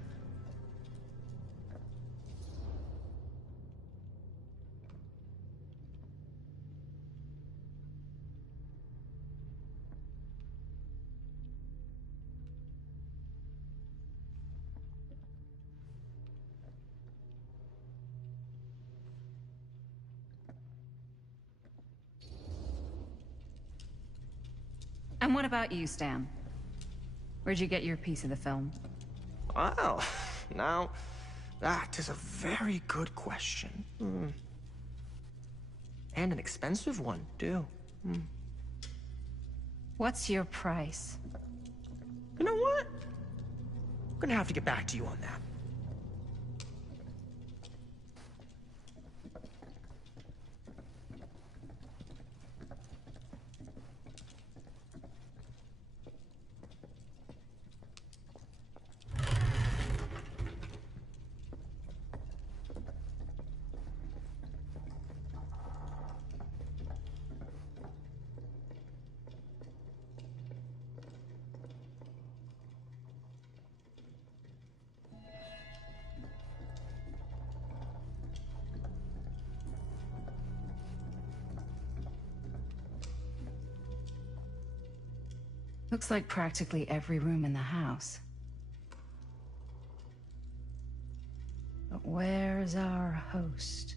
And what about you, Stan? Where'd you get your piece of the film? Well, now, that is a very good question. And an expensive one, too. What's your price? You know what? I'm gonna have to get back to you on that. Looks like practically every room in the house. But where's our host?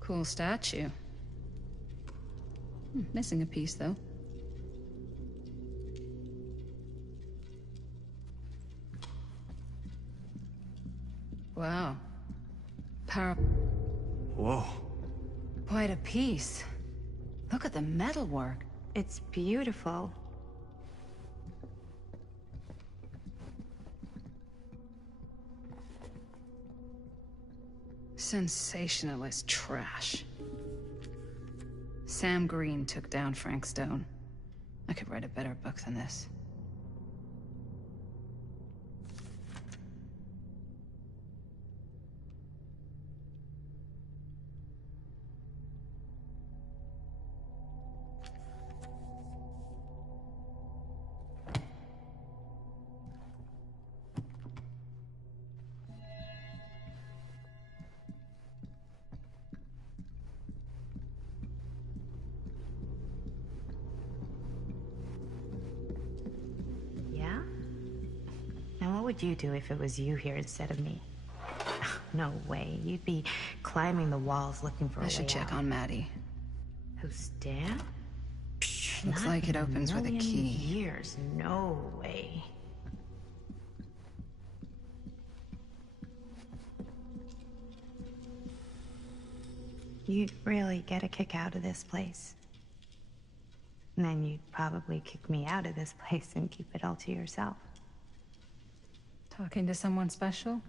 Cool statue. Missing a piece, though. Wow. Whoa. Quite a piece. Look at the metalwork. It's beautiful. Sensationalist trash. Sam Green took down Frank Stone. I could write a better book than this. What would you do if it was you here instead of me? No way. You'd be climbing the walls looking for a way I should check out. on Maddie. Who's Dan? Looks like it opens with a key. Years. No way. You'd really get a kick out of this place. And then you'd probably kick me out of this place and keep it all to yourself. Talking to someone special?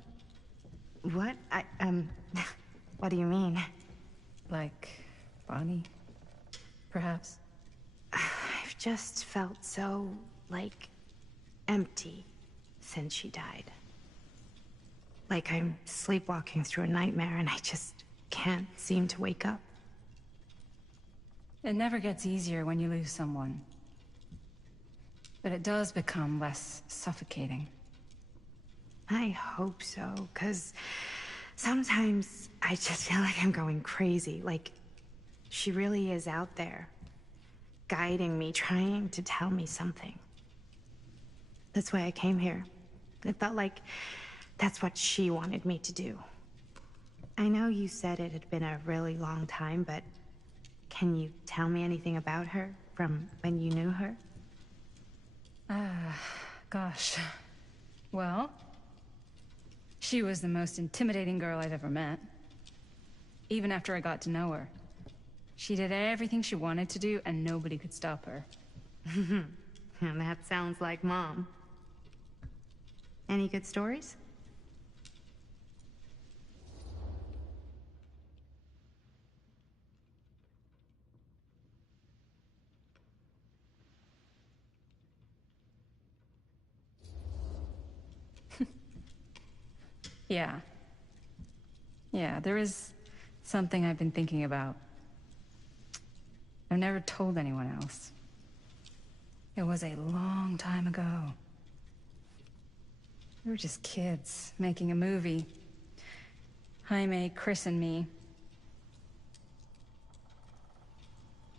What? What do you mean? Like Bonnie, perhaps? I've just felt so, like, empty since she died. Like I'm sleepwalking through a nightmare and I just can't seem to wake up. It never gets easier when you lose someone. But it does become less suffocating. I hope so, 'cause sometimes I just feel like I'm going crazy. Like, she really is out there, guiding me, trying to tell me something. That's why I came here. It felt like that's what she wanted me to do. I know you said it had been a really long time, but can you tell me anything about her from when you knew her? Gosh. Well, she was the most intimidating girl I've ever met. Even after I got to know her. She did everything she wanted to do, and nobody could stop her. And that sounds like Mom. Any good stories? Yeah. Yeah, there is something I've been thinking about. I've never told anyone else. It was a long time ago. We were just kids, making a movie. Jaime, Chris, and me.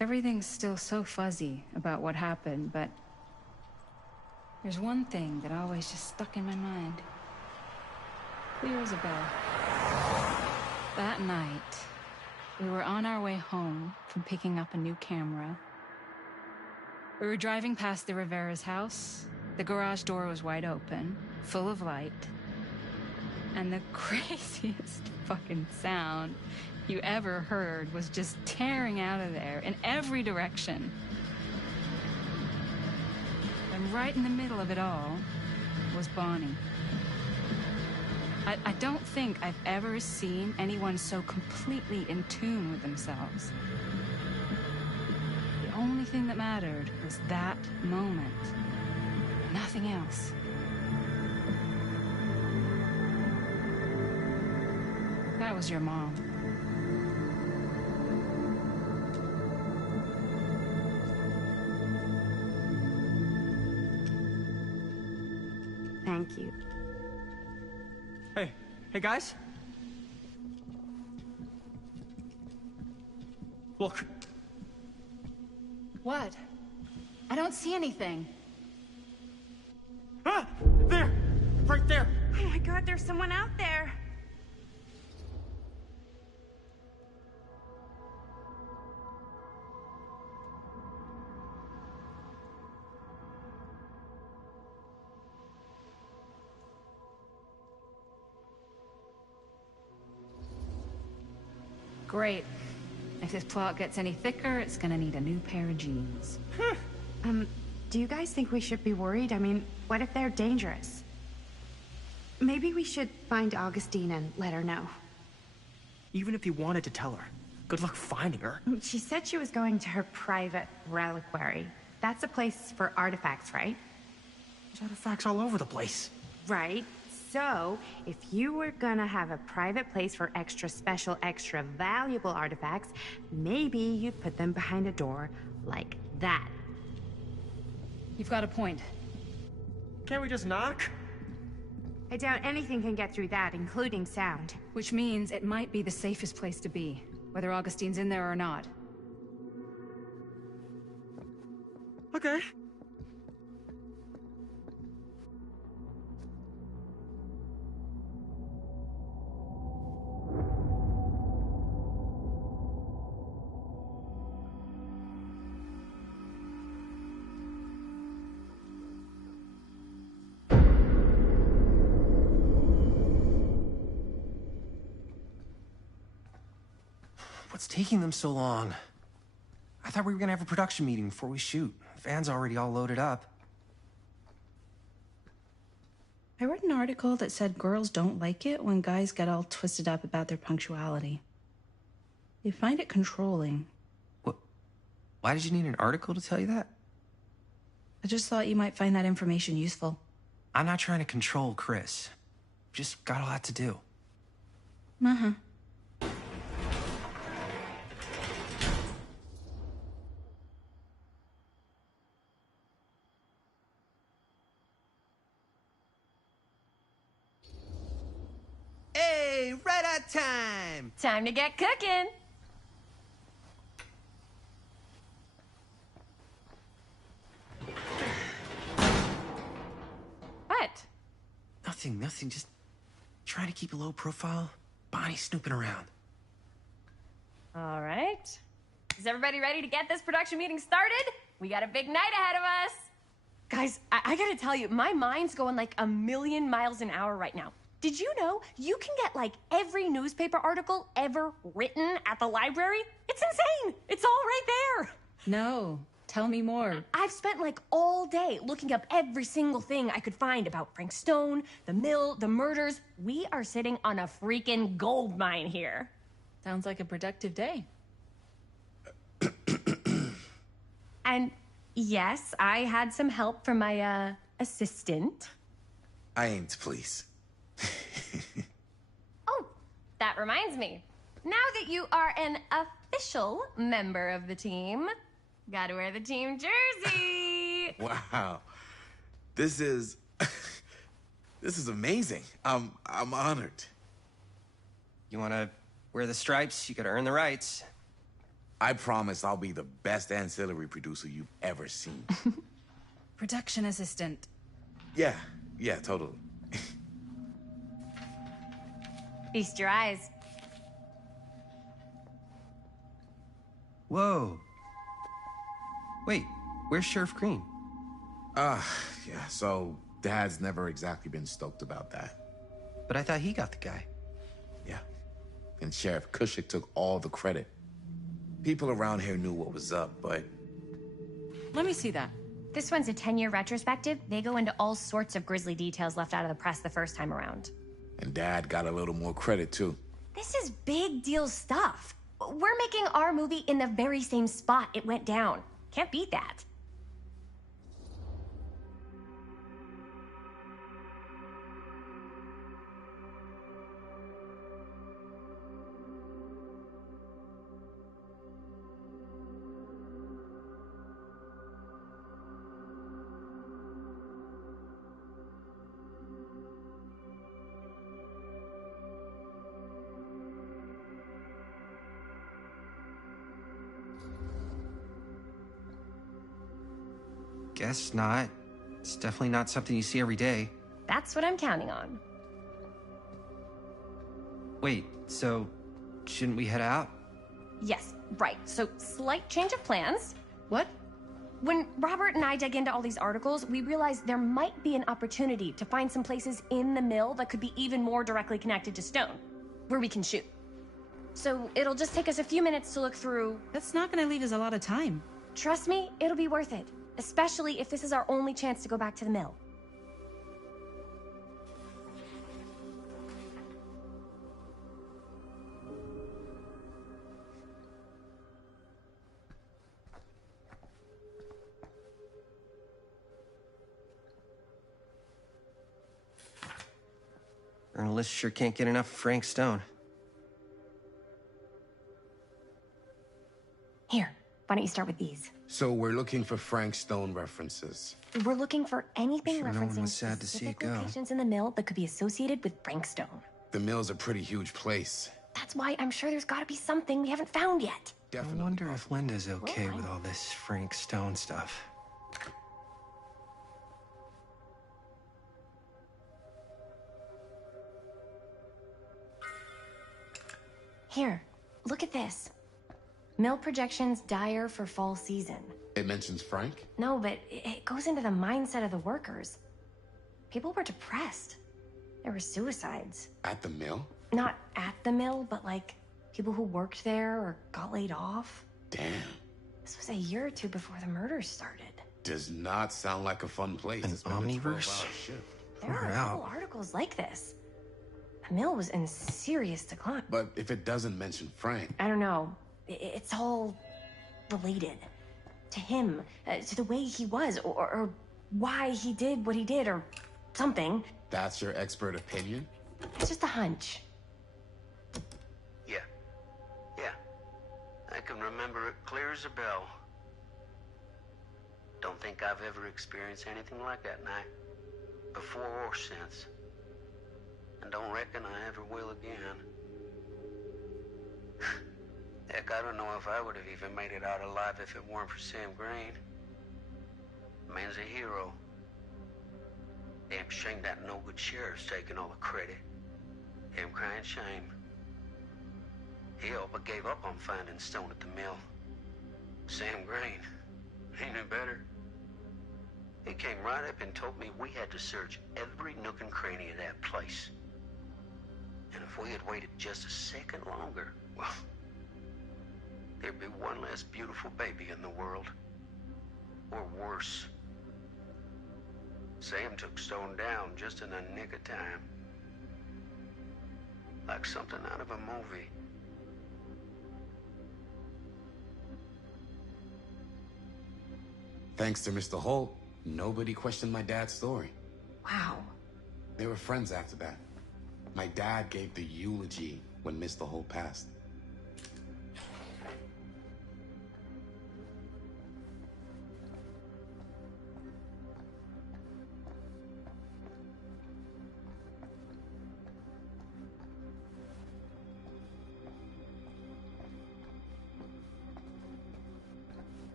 Everything's still so fuzzy about what happened, but there's one thing that always just stuck in my mind. Clear as a bell. That night, we were on our way home from picking up a new camera. We were driving past the Rivera's house. The garage door was wide open, full of light. And the craziest fucking sound you ever heard was just tearing out of there in every direction. And right in the middle of it all was Bonnie. I don't think I've ever seen anyone so completely in tune with themselves. The only thing that mattered was that moment. Nothing else. That was your mom. Thank you. Hey guys? Look. What? I don't see anything. Ah! There! Right there! Oh my God, there's someone out there. Great. If this plot gets any thicker, it's gonna need a new pair of jeans. Do you guys think we should be worried? I mean, what if they're dangerous? Maybe we should find Augustine and let her know. Even if you wanted to tell her, good luck finding her. She said she was going to her private reliquary. That's a place for artifacts, right? There's artifacts all over the place. Right. So, if you were gonna have a private place for extra special, extra valuable artifacts, maybe you'd put them behind a door like that. You've got a point. Can't we just knock? I doubt anything can get through that, including sound. Which means it might be the safest place to be, whether Augustine's in there or not. Okay. What's taking them so long? I thought we were gonna have a production meeting before we shoot. Van's already all loaded up. I read an article that said girls don't like it when guys get all twisted up about their punctuality. They find it controlling. What? Why did you need an article to tell you that? I just thought you might find that information useful. I'm not trying to control Chris. Just got a lot to do. Uh-huh. Hey, right on time! Time to get cooking. What? Nothing. Just trying to keep a low profile. Bonnie snooping around. All right. Is everybody ready to get this production meeting started? We got a big night ahead of us. Guys, I gotta tell you, my mind's going like a million miles an hour right now. Did you know you can get like every newspaper article ever written at the library? It's insane. It's all right there. No, tell me more. I've spent like all day looking up every single thing I could find about Frank Stone, the mill, the murders. We are sitting on a freaking gold mine here. Sounds like a productive day. And yes, I had some help from my assistant. I aim to please. Oh, that reminds me. Now that you are an official member of the team, gotta wear the team jersey. Wow. This is this is amazing. I'm honored. You wanna wear the stripes? You gotta earn the rights. I promise I'll be the best ancillary producer you've ever seen. Production assistant. Yeah, totally. Feast your eyes. Whoa. Wait, where's Sheriff Green? Yeah, so Dad's never exactly been stoked about that. But I thought he got the guy. Yeah. And Sheriff Cushik took all the credit. People around here knew what was up, but... Let me see that. This one's a 10-year retrospective. They go into all sorts of grisly details left out of the press the first time around. And Dad got a little more credit, too. This is big deal stuff. We're making our movie in the very same spot it went down. Can't beat that. Guess not. It's definitely not something you see every day. That's what I'm counting on. Wait, so shouldn't we head out? Yes, right. So, slight change of plans. What? When Robert and I dug into all these articles, we realized there might be an opportunity to find some places in the mill that could be even more directly connected to Stone, where we can shoot. So, it'll just take us a few minutes to look through. That's not gonna leave us a lot of time. Trust me, it'll be worth it. Especially if this is our only chance to go back to the mill. Journalists sure can't get enough of Frank Stone. Here, why don't you start with these? So we're looking for Frank Stone references. We're looking for anything Sure, no one referencing was sad to see it specific go. locations in the mill that could be associated with Frank Stone. The mill's a pretty huge place. That's why I'm sure there's gotta be something we haven't found yet. Definitely. I wonder if Linda's okay with all this Frank Stone stuff. Here, look at this. Mill projections dire for fall season. It mentions Frank? No, but it goes into the mindset of the workers. People were depressed. There were suicides. At the mill? Not at the mill, but like people who worked there or got laid off. Damn. This was a year or two before the murders started. Does not sound like a fun place. An It's been a omniverse? 12-hour shift. There are a couple articles like this. The mill was in serious decline. But if it doesn't mention Frank, I don't know. It's all related to him, to the way he was, or why he did what he did, or something. that's your expert opinion? It's just a hunch. Yeah. I can remember it clear as a bell. Don't think I've ever experienced anything like that night, before or since. And don't reckon I ever will again. Heck, I don't know if I would have even made it out alive if it weren't for Sam Green. Man's a hero. Damn shame that no-good sheriff's taking all the credit. Damn crying shame. He all but gave up on finding Stone at the mill. Sam Green, he knew better. He came right up and told me we had to search every nook and cranny of that place. And if we had waited just a second longer, well, there'd be one less beautiful baby in the world. Or worse. Sam took Stone down just in the nick of time. Like something out of a movie. Thanks to Mr. Holt, nobody questioned my dad's story. Wow. They were friends after that. My dad gave the eulogy when Mr. Holt passed.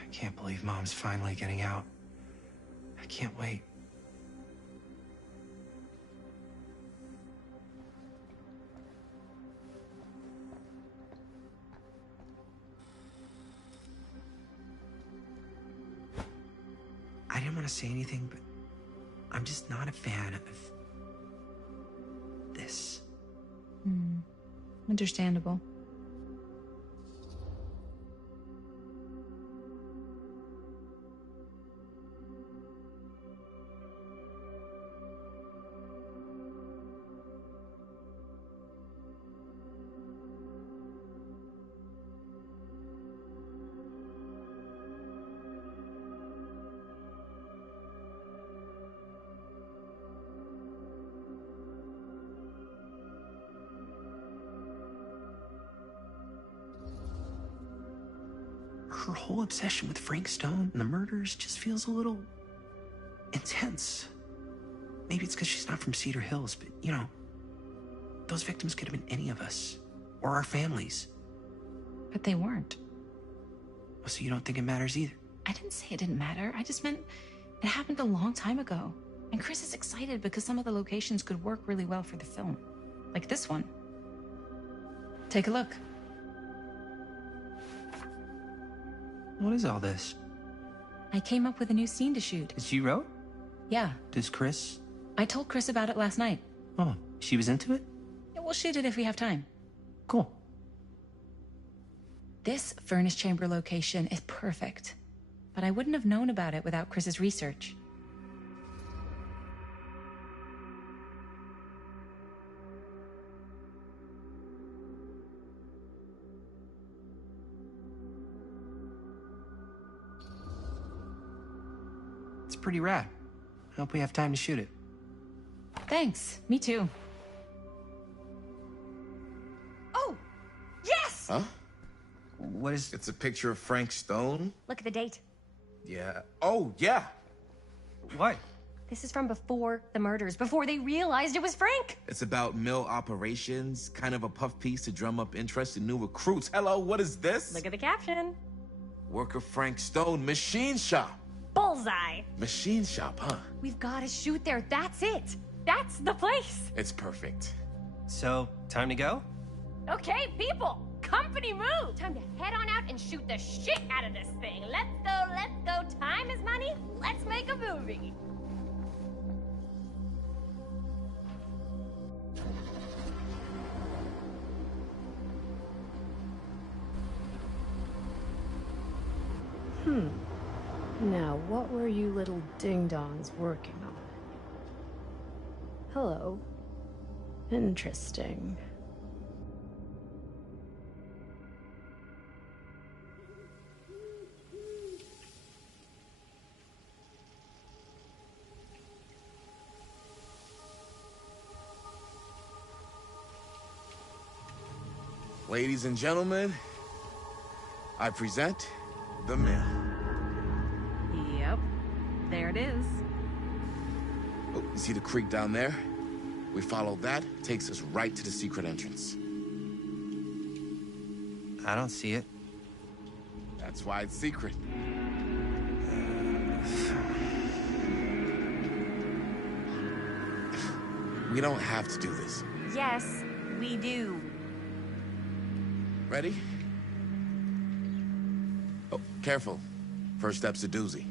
I can't believe Mom's finally getting out. I can't wait. I didn't want to say anything, but I'm just not a fan of this. Understandable. Her whole obsession with Frank Stone and the murders just feels a little intense. Maybe it's because she's not from Cedar Hills, but you know, those victims could have been any of us or our families. But they weren't. So you don't think it matters either? I didn't say it didn't matter. I just meant it happened a long time ago. And Chris is excited because some of the locations could work really well for the film. Like this one. Take a look. What is all this? I came up with a new scene to shoot. That you wrote? Yeah. Does Chris? I told Chris about it last night. Oh, she was into it? Yeah, we'll shoot it if we have time. Cool. This furnace chamber location is perfect. But I wouldn't have known about it without Chris's research. It's pretty rad. I hope we have time to shoot it. Thanks. Me too. Oh! Yes! Huh? What is... It's a picture of Frank Stone? Look at the date. Yeah. Oh, yeah. What? This is from before the murders, before they realized it was Frank. It's about mill operations, kind of a puff piece to drum up interest in new recruits. Hello, what is this? Look at the caption. Worker Frank Stone, machine shop. Bullseye. Machine shop, huh? We've got to shoot there. That's it. That's the place. It's perfect. So, time to go? Okay, people, company move. Time to head on out and shoot the shit out of this thing. Let's go, let's go. Time is money. Let's make a movie. Now, what were you little ding-dongs working on? Hello. Interesting. Ladies and gentlemen, I present The Mill. Yep. There it is. Oh, you see the creek down there? We follow that, takes us right to the secret entrance. I don't see it. That's why it's secret. We don't have to do this. Yes, we do. Ready? Oh, careful. First step's a doozy.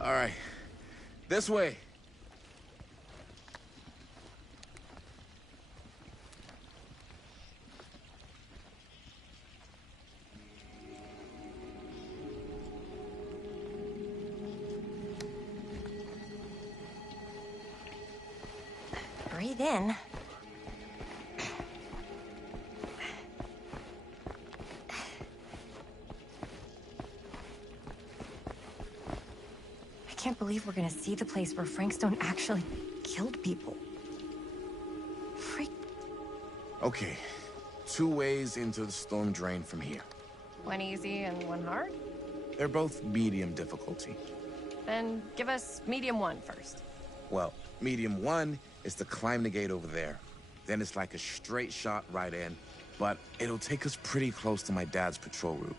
All right. This way. Breathe in. I can't believe we're gonna see the place where Frank Stone actually killed people. Freak. Okay. 2 ways into the storm drain from here. One easy and one hard? They're both medium difficulty. Then give us medium one first. Well, medium 1 is to climb the gate over there. Then it's like a straight shot right in, but it'll take us pretty close to my dad's patrol route.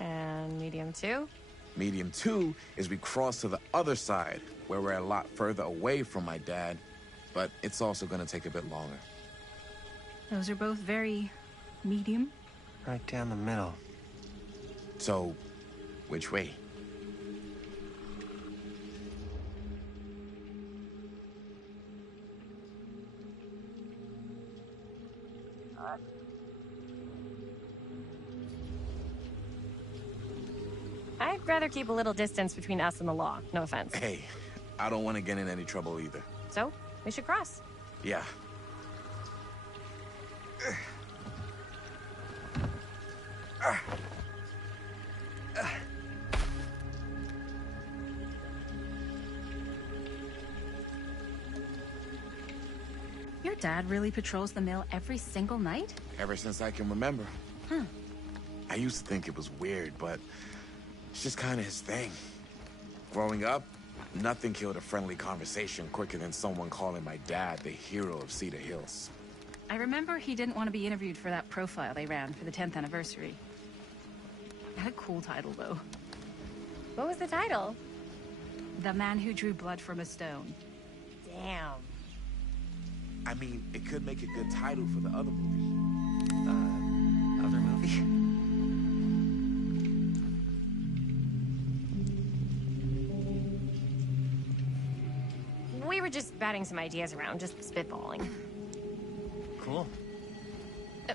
And medium two? Medium 2 is we cross to the other side, where we're a lot further away from my dad, but it's also gonna take a bit longer. Those are both very medium. Right down the middle. So, which way? I'd rather keep a little distance between us and the law. No offense. Hey, I don't want to get in any trouble either. So, we should cross. Yeah. Your dad really patrols the mill every single night? Ever since I can remember. Huh. I used to think it was weird, but it's just kind of his thing. Growing up, nothing killed a friendly conversation quicker than someone calling my dad the hero of Cedar Hills. I remember he didn't want to be interviewed for that profile they ran for the 10th anniversary. Had a cool title, though. What was the title? The Man Who Drew Blood from a Stone. Damn. I mean, it could make a good title for the other movie. Other movie? We were just batting some ideas around, just spitballing. Cool.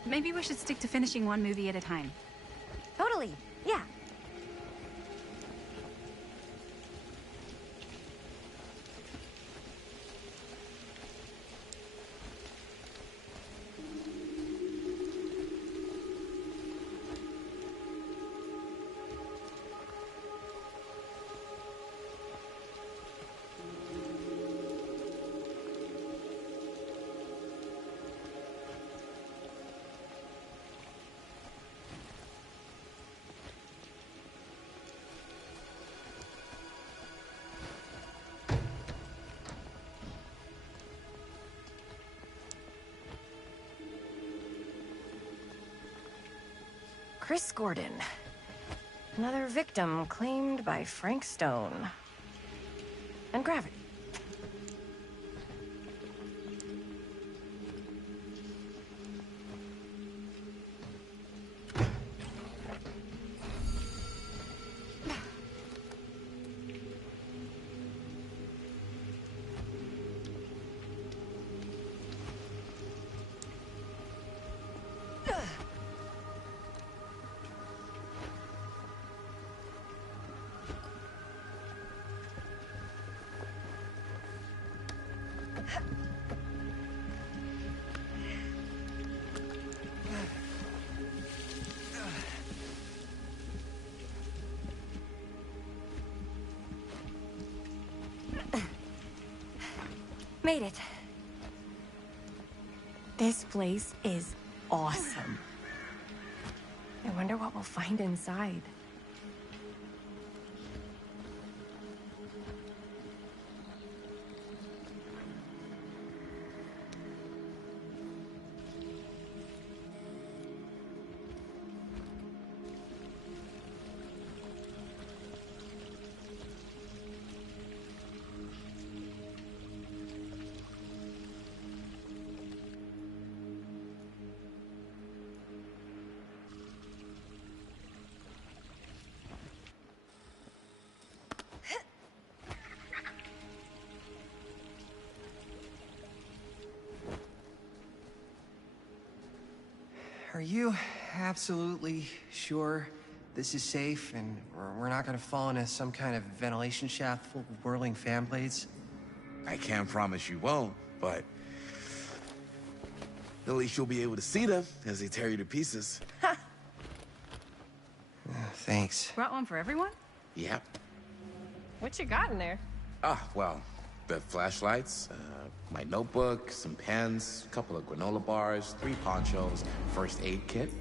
Maybe we should stick to finishing one movie at a time. Totally. Yeah. Chris Gordon. Another victim claimed by Frank Stone. And gravity. Made it. This place is awesome. I wonder what we'll find inside. Are you absolutely sure this is safe and we're not gonna fall into some kind of ventilation shaft full of whirling fan blades? I can't promise you won't, but at least you'll be able to see them as they tear you to pieces. Thanks. Brought one for everyone? Yep. What you got in there? Well, the flashlights, my notebook, some pens, a couple of granola bars, 3 ponchos, first aid kit,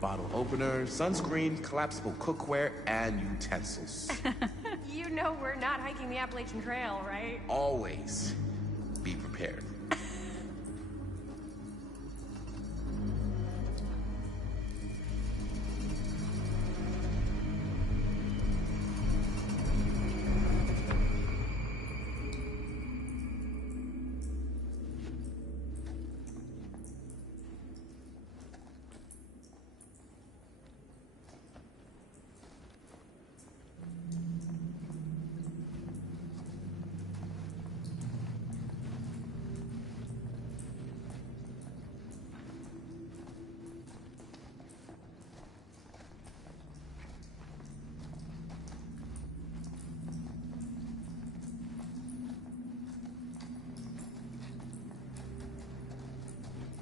bottle opener, sunscreen, collapsible cookware, and utensils. You know we're not hiking the Appalachian Trail, right? Always be prepared.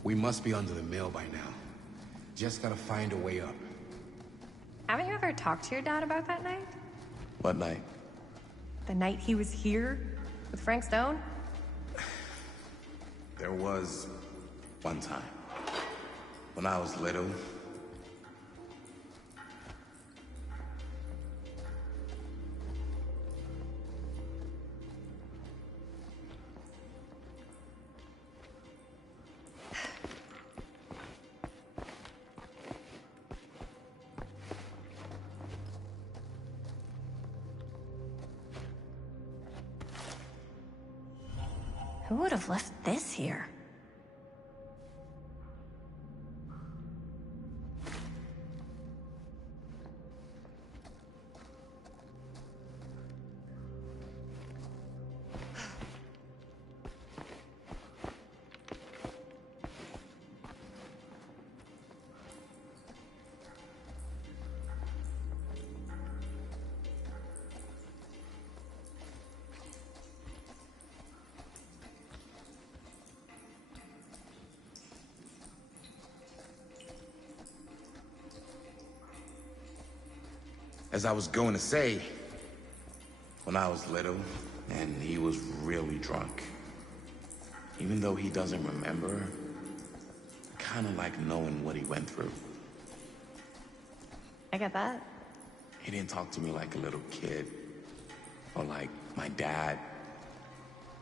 We must be under the mill by now. Just gotta find a way up. Haven't you ever talked to your dad about that night? What night? The night he was here with Frank Stone? There was one time when I was little. Who would have left this here? As I was going to say, when I was little, and he was really drunk. Even though he doesn't remember, I kind of like knowing what he went through. I get that. He didn't talk to me like a little kid, or like my dad.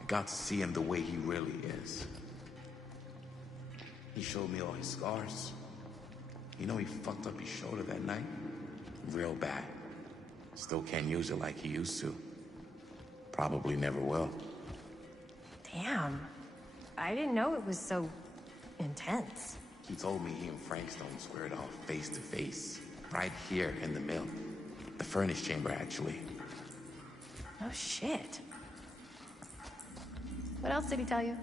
I got to see him the way he really is. He showed me all his scars. You know, he fucked up his shoulder that night. Real bad. Still can't use it like he used to. Probably never will. Damn. I didn't know it was so intense. He told me he and Frankstone squared off face to face. Right here in the mill. The furnace chamber, actually. Oh, shit. What else did he tell you?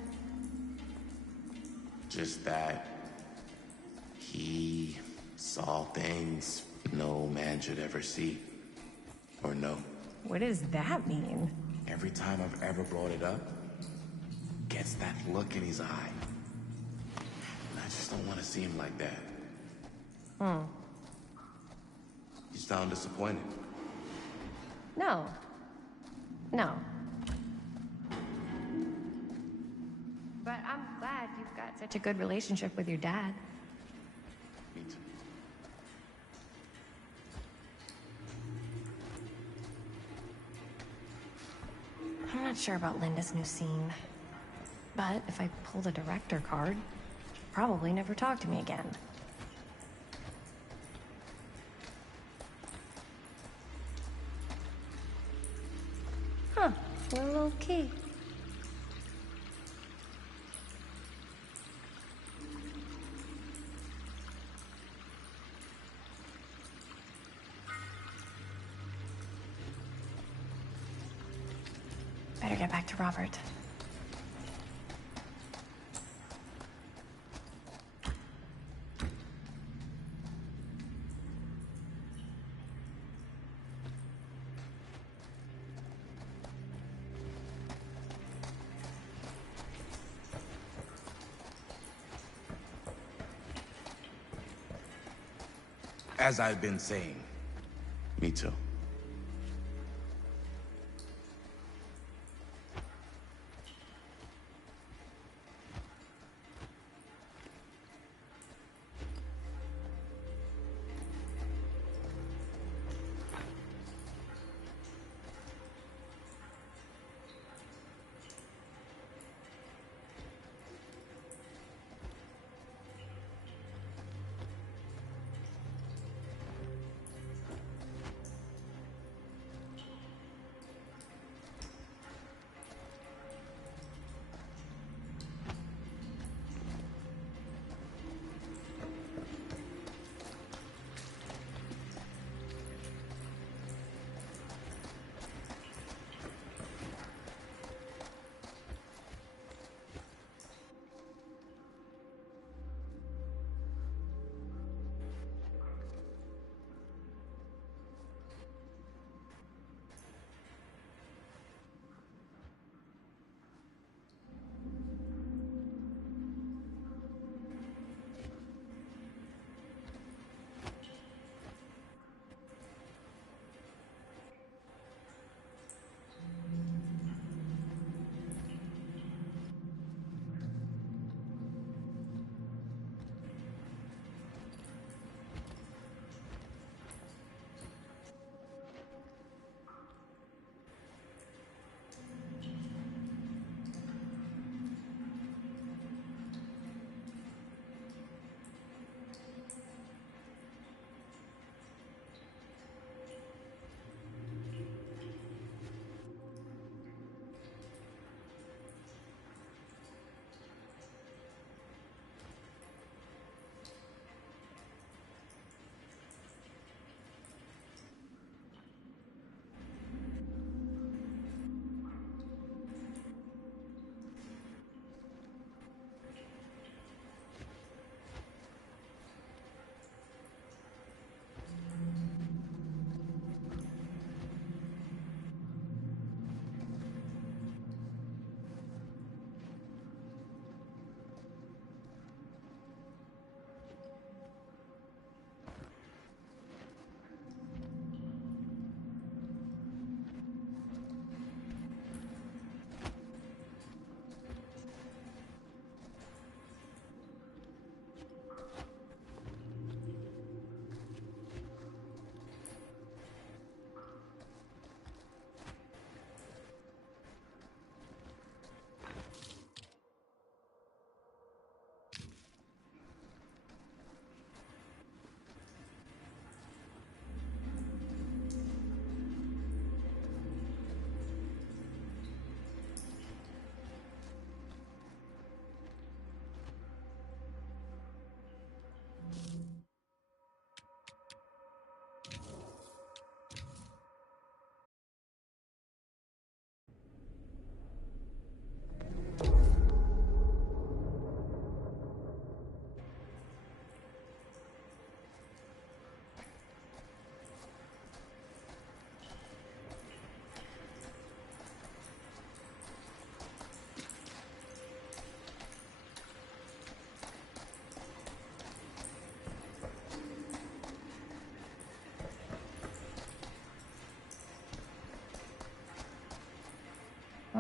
Just that he saw things no man should ever see. Or know. What does that mean? Every time I've ever brought it up, gets that look in his eye. And I just don't want to see him like that. You sound disappointed. No. No. But I'm glad you've got such a good relationship with your dad. Me too. I'm not sure about Linda's new scene. But if I pull the director card, she'll probably never talk to me again. Huh, a little key. Better get back to Robert. As I've been saying. Me too.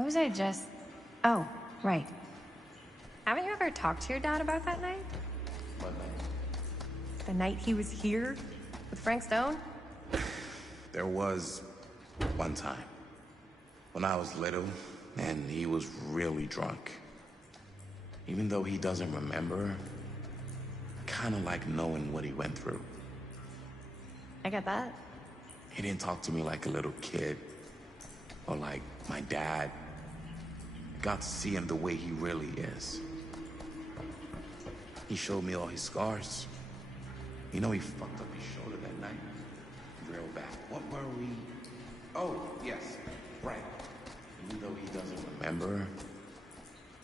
What was I just... Oh, right. Haven't you ever talked to your dad about that night? What night? The night he was here with Frank Stone? There was one time when I was little and he was really drunk. Even though he doesn't remember, I kind of like knowing what he went through. I get that. He didn't talk to me like a little kid or like my dad. I got to see him the way he really is. He showed me all his scars. You know he fucked up his shoulder that night? Real bad. What were we? Oh, yes, right. Even though he doesn't remember,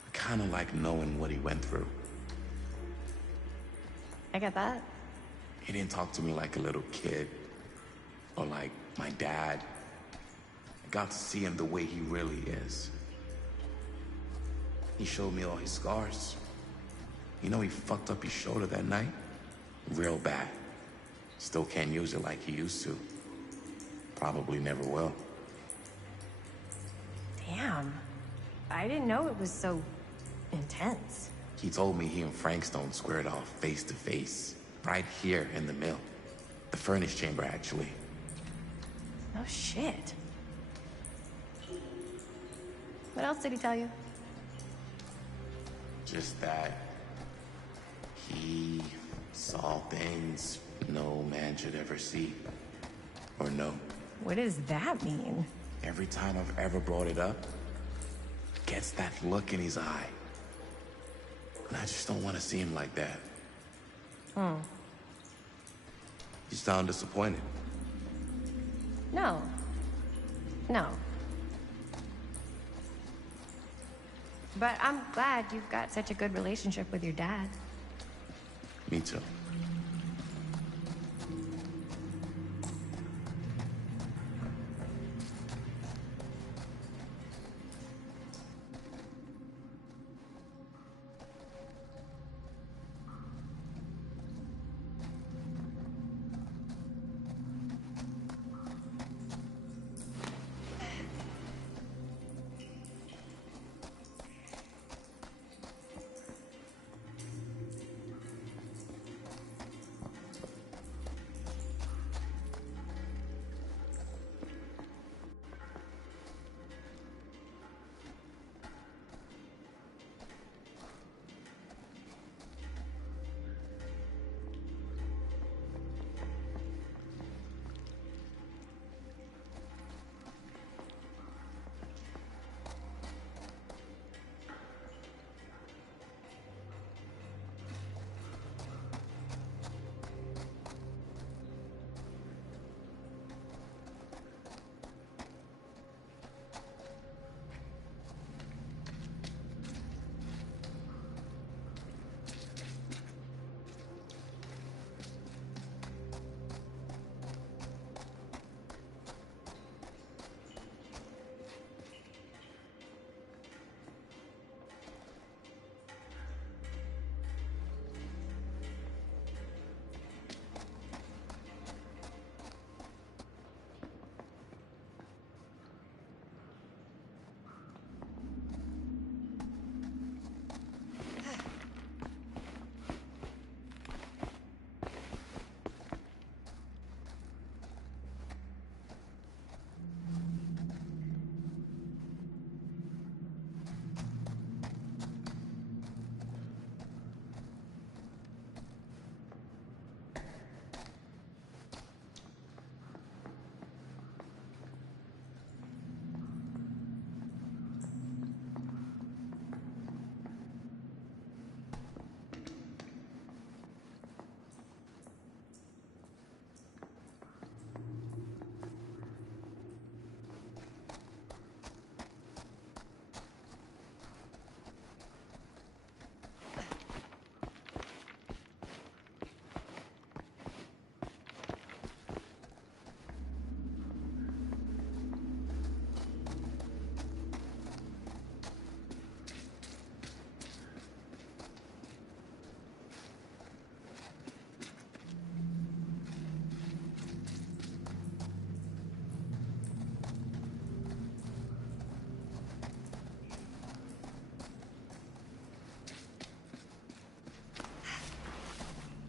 I kind of like knowing what he went through. I get that. He didn't talk to me like a little kid or like my dad. I got to see him the way he really is. He showed me all his scars. You know he fucked up his shoulder that night? Real bad. Still can't use it like he used to. Probably never will. Damn. I didn't know it was so intense. He told me he and Frank Stone squared off face to face, right here in the mill. The furnace chamber, actually. Oh, shit. What else did he tell you? Just that he saw things no man should ever see or know. What does that mean? Every time I've ever brought it up, gets that look in his eye. And I just don't want to see him like that. You sound disappointed. No. No. But I'm glad you've got such a good relationship with your dad. Me too.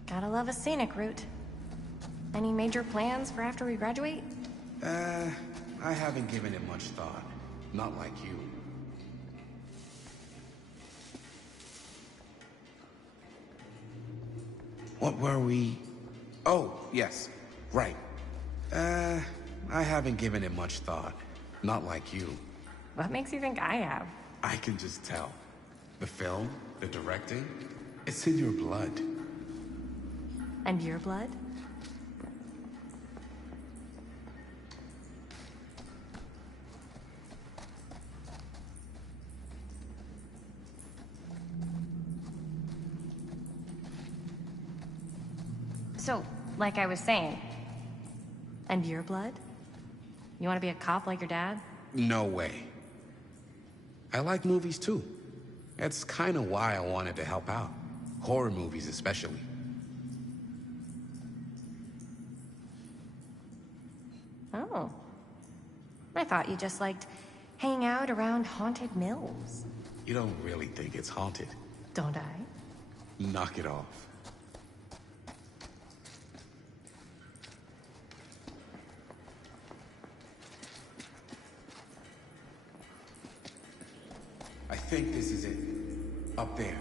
Gotta love a scenic route. Any major plans for after we graduate? I haven't given it much thought. Not like you. What were we... Oh, yes. Right. I haven't given it much thought. Not like you. What makes you think I have? I can just tell. The film, the directing, it's in your blood. And your blood? So, like I was saying, and your blood? You want to be a cop like your dad? No way. I like movies too. That's kind of why I wanted to help out. Horror movies especially. Oh. I thought you just liked hanging out around haunted mills. You don't really think it's haunted. Don't I? Knock it off. I think this is it. Up there.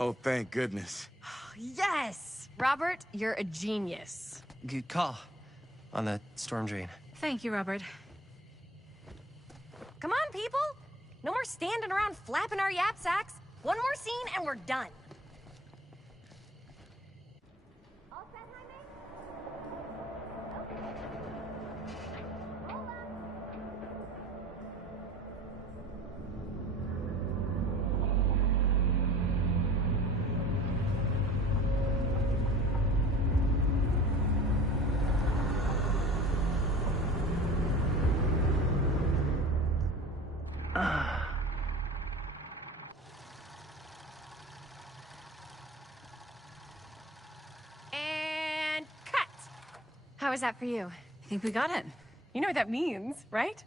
Oh, thank goodness. Yes! Robert, you're a genius. Good call on the storm drain. Thank you, Robert. Come on, people! No more standing around flapping our yap sacks. One more scene and we're done. And cut! How was that for you? I think we got it. You know what that means, right?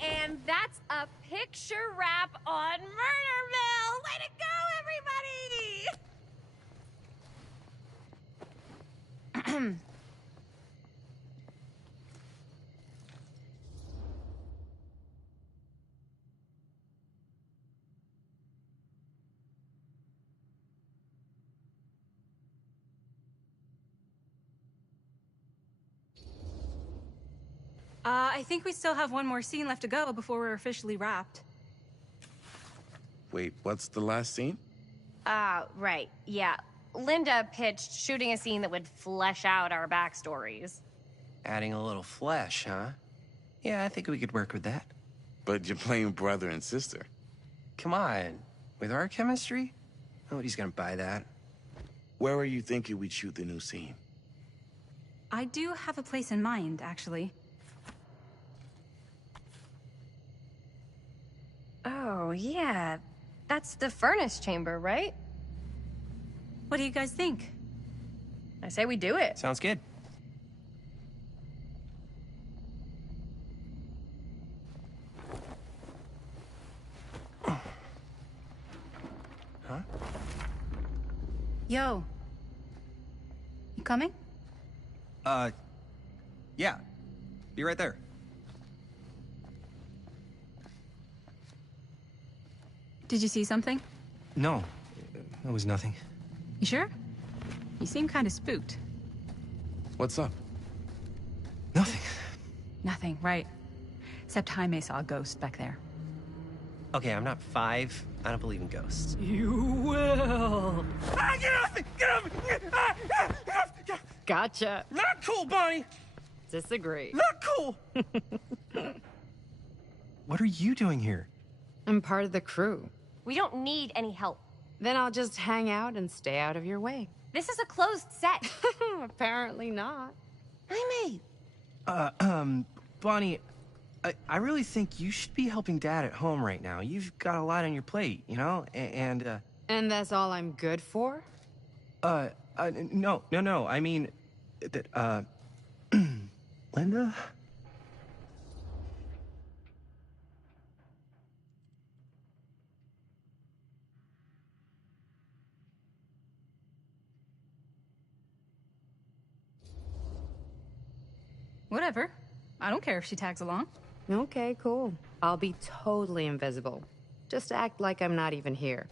And that's a picture wrap on Murder Mill! Way to go, everybody! I think we still have one more scene left to go before we're officially wrapped. Wait, what's the last scene? Right. Yeah. Linda pitched shooting a scene that would flesh out our backstories. Adding a little flesh, huh? Yeah, I think we could work with that. But you're playing brother and sister. Come on. With our chemistry? Nobody's gonna buy that. Where are you thinking we'd shoot the new scene? I do have a place in mind, actually. Oh, yeah. That's the furnace chamber, right? What do you guys think? I say we do it. Sounds good. Huh? Yo. You coming? Yeah. Be right there. Did you see something? No, it was nothing. You sure? You seem kind of spooked. What's up? Nothing. Nothing, right. Except Jaime saw a ghost back there. Okay, I'm not 5. I don't believe in ghosts. You will. Ah, get off me! Get off me! Gotcha. Not cool, Bonnie! Disagree. Not cool! What are you doing here? I'm part of the crew. We don't need any help. Then I'll just hang out and stay out of your way. This is a closed set. Apparently not. Jaime! Bonnie, I really think you should be helping Dad at home right now. You've got a lot on your plate, you know? And that's all I'm good for? No. I mean, that, Linda? Whatever. I don't care if she tags along. Okay, cool. I'll be totally invisible. Just act like I'm not even here.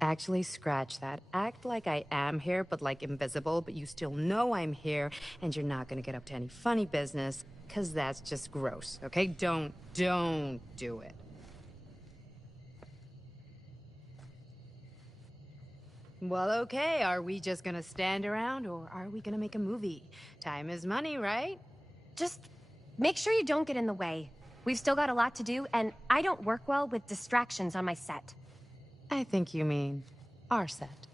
Actually, scratch that. Act like I am here, but like invisible, but you still know I'm here, and you're not gonna get up to any funny business, because that's just gross, okay? Don't do it. Well, okay, are we just gonna stand around, or are we gonna make a movie? Time is money, right? Just make sure you don't get in the way. We've still got a lot to do, and I don't work well with distractions on my set. I think you mean our set.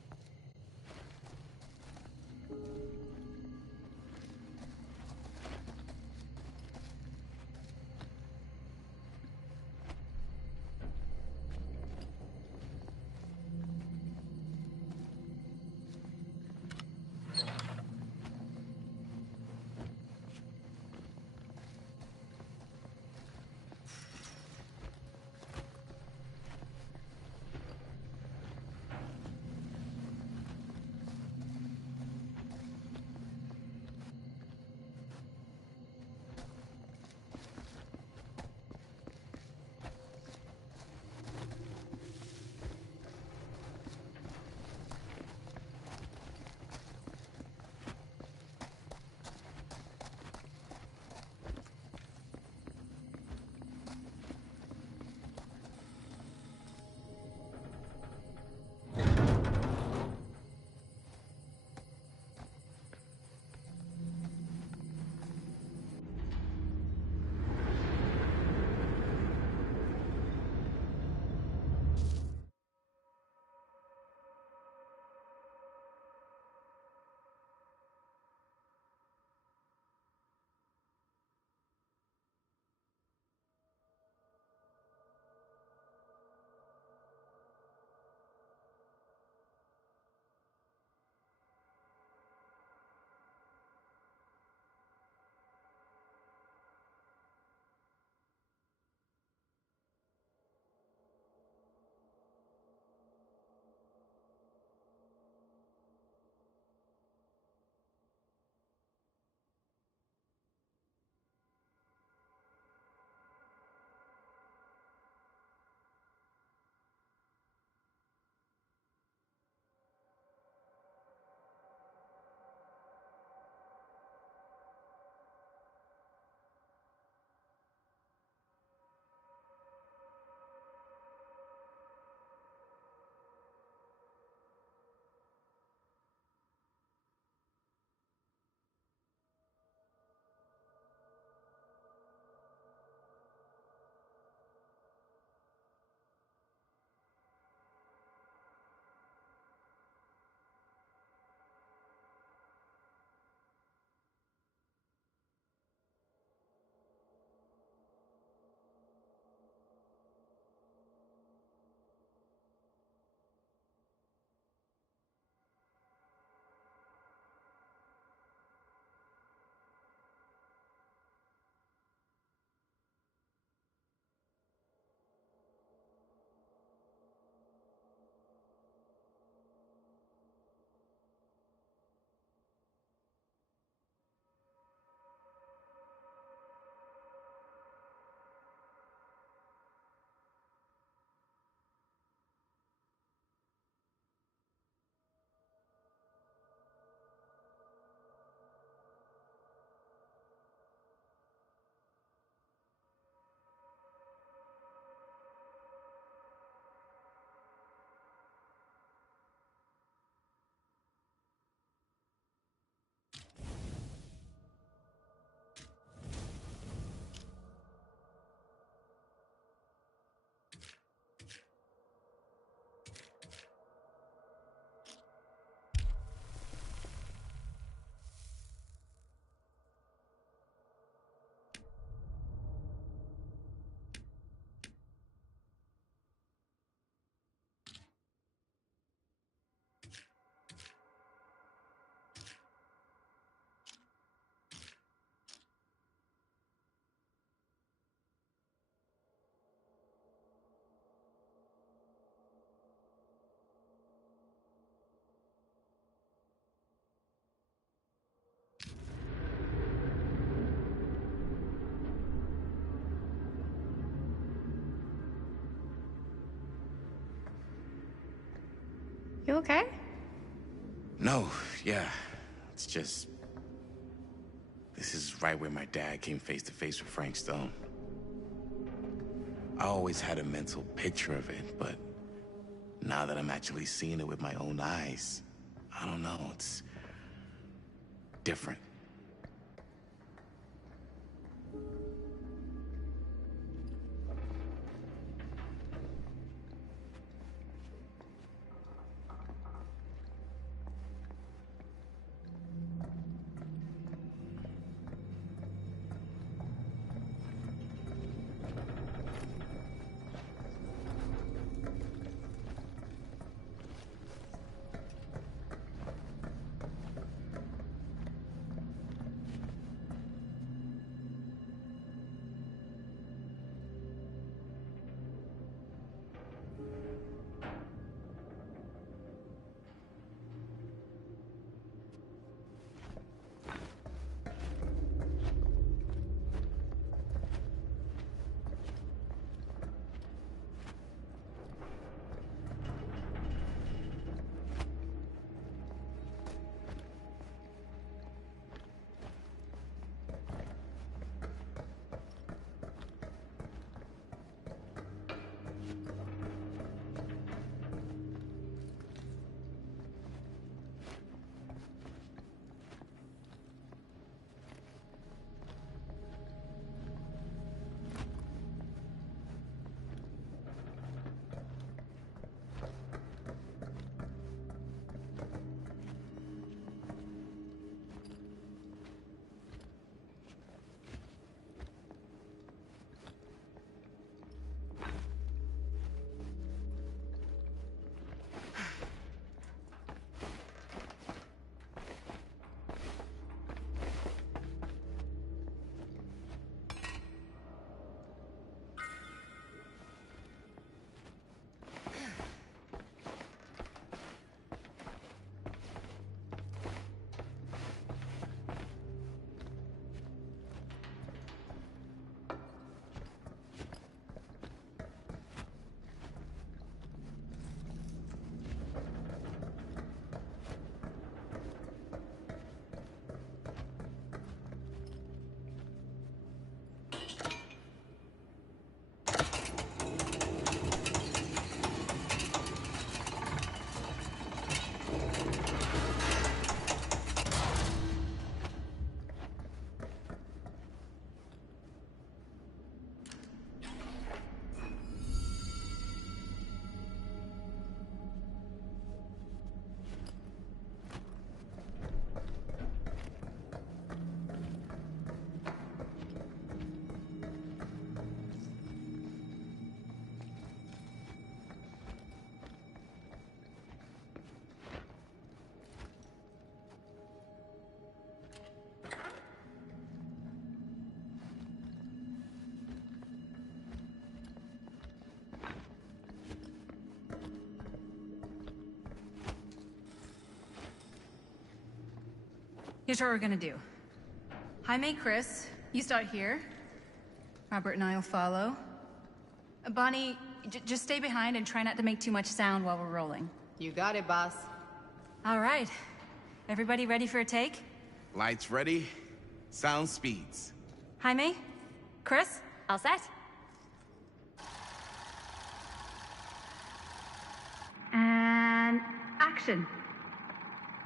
You okay? No, yeah. It's just... This is right where my dad came face to face with Frank Stone. I always had a mental picture of it, but now that I'm actually seeing it with my own eyes, I don't know, it's different. Here's what we're gonna do. Jaime, Chris, you start here. Robert and I will follow. Bonnie, just stay behind and try not to make too much sound while we're rolling. You got it, boss. All right. Everybody ready for a take? Lights ready, sound speeds. Jaime? Chris? All set? And action.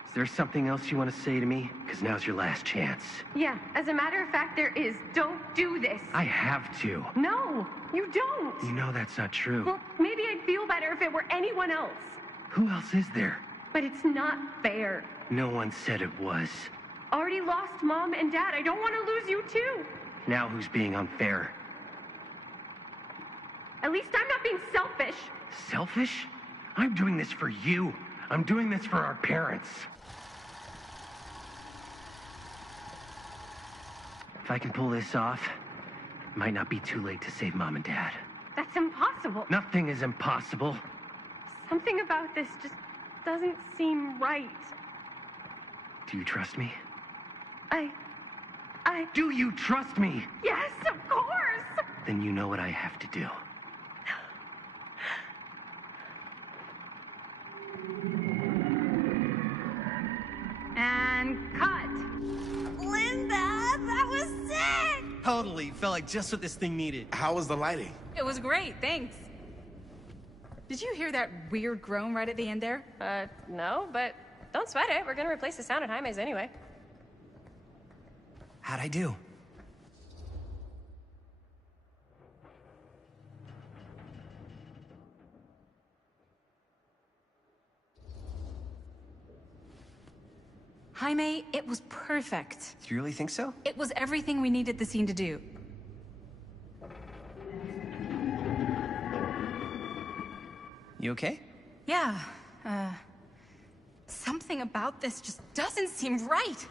Is there something else you want to say to me? Because now's your last chance. Yeah, as a matter of fact, there is. Don't do this. I have to. No, you don't. You know that's not true. Well, maybe I'd feel better if it were anyone else. Who else is there? But it's not fair. No one said it was. Already lost Mom and Dad. I don't want to lose you too. Now who's being unfair? At least I'm not being selfish. Selfish? I'm doing this for you. I'm doing this for our parents. If I can pull this off, it might not be too late to save Mom and Dad. That's impossible. Nothing is impossible. Something about this just doesn't seem right. Do you trust me? I... Do you trust me? Yes, of course! Then you know what I have to do. Totally. Felt like just what this thing needed. How was the lighting? It was great, thanks. Did you hear that weird groan right at the end there? No, but don't sweat it. We're gonna replace the sound at Jaime's anyway. How'd I do? Jaime, it was perfect. Do you really think so? It was everything we needed the scene to do. You okay? Yeah, something about this just doesn't seem right.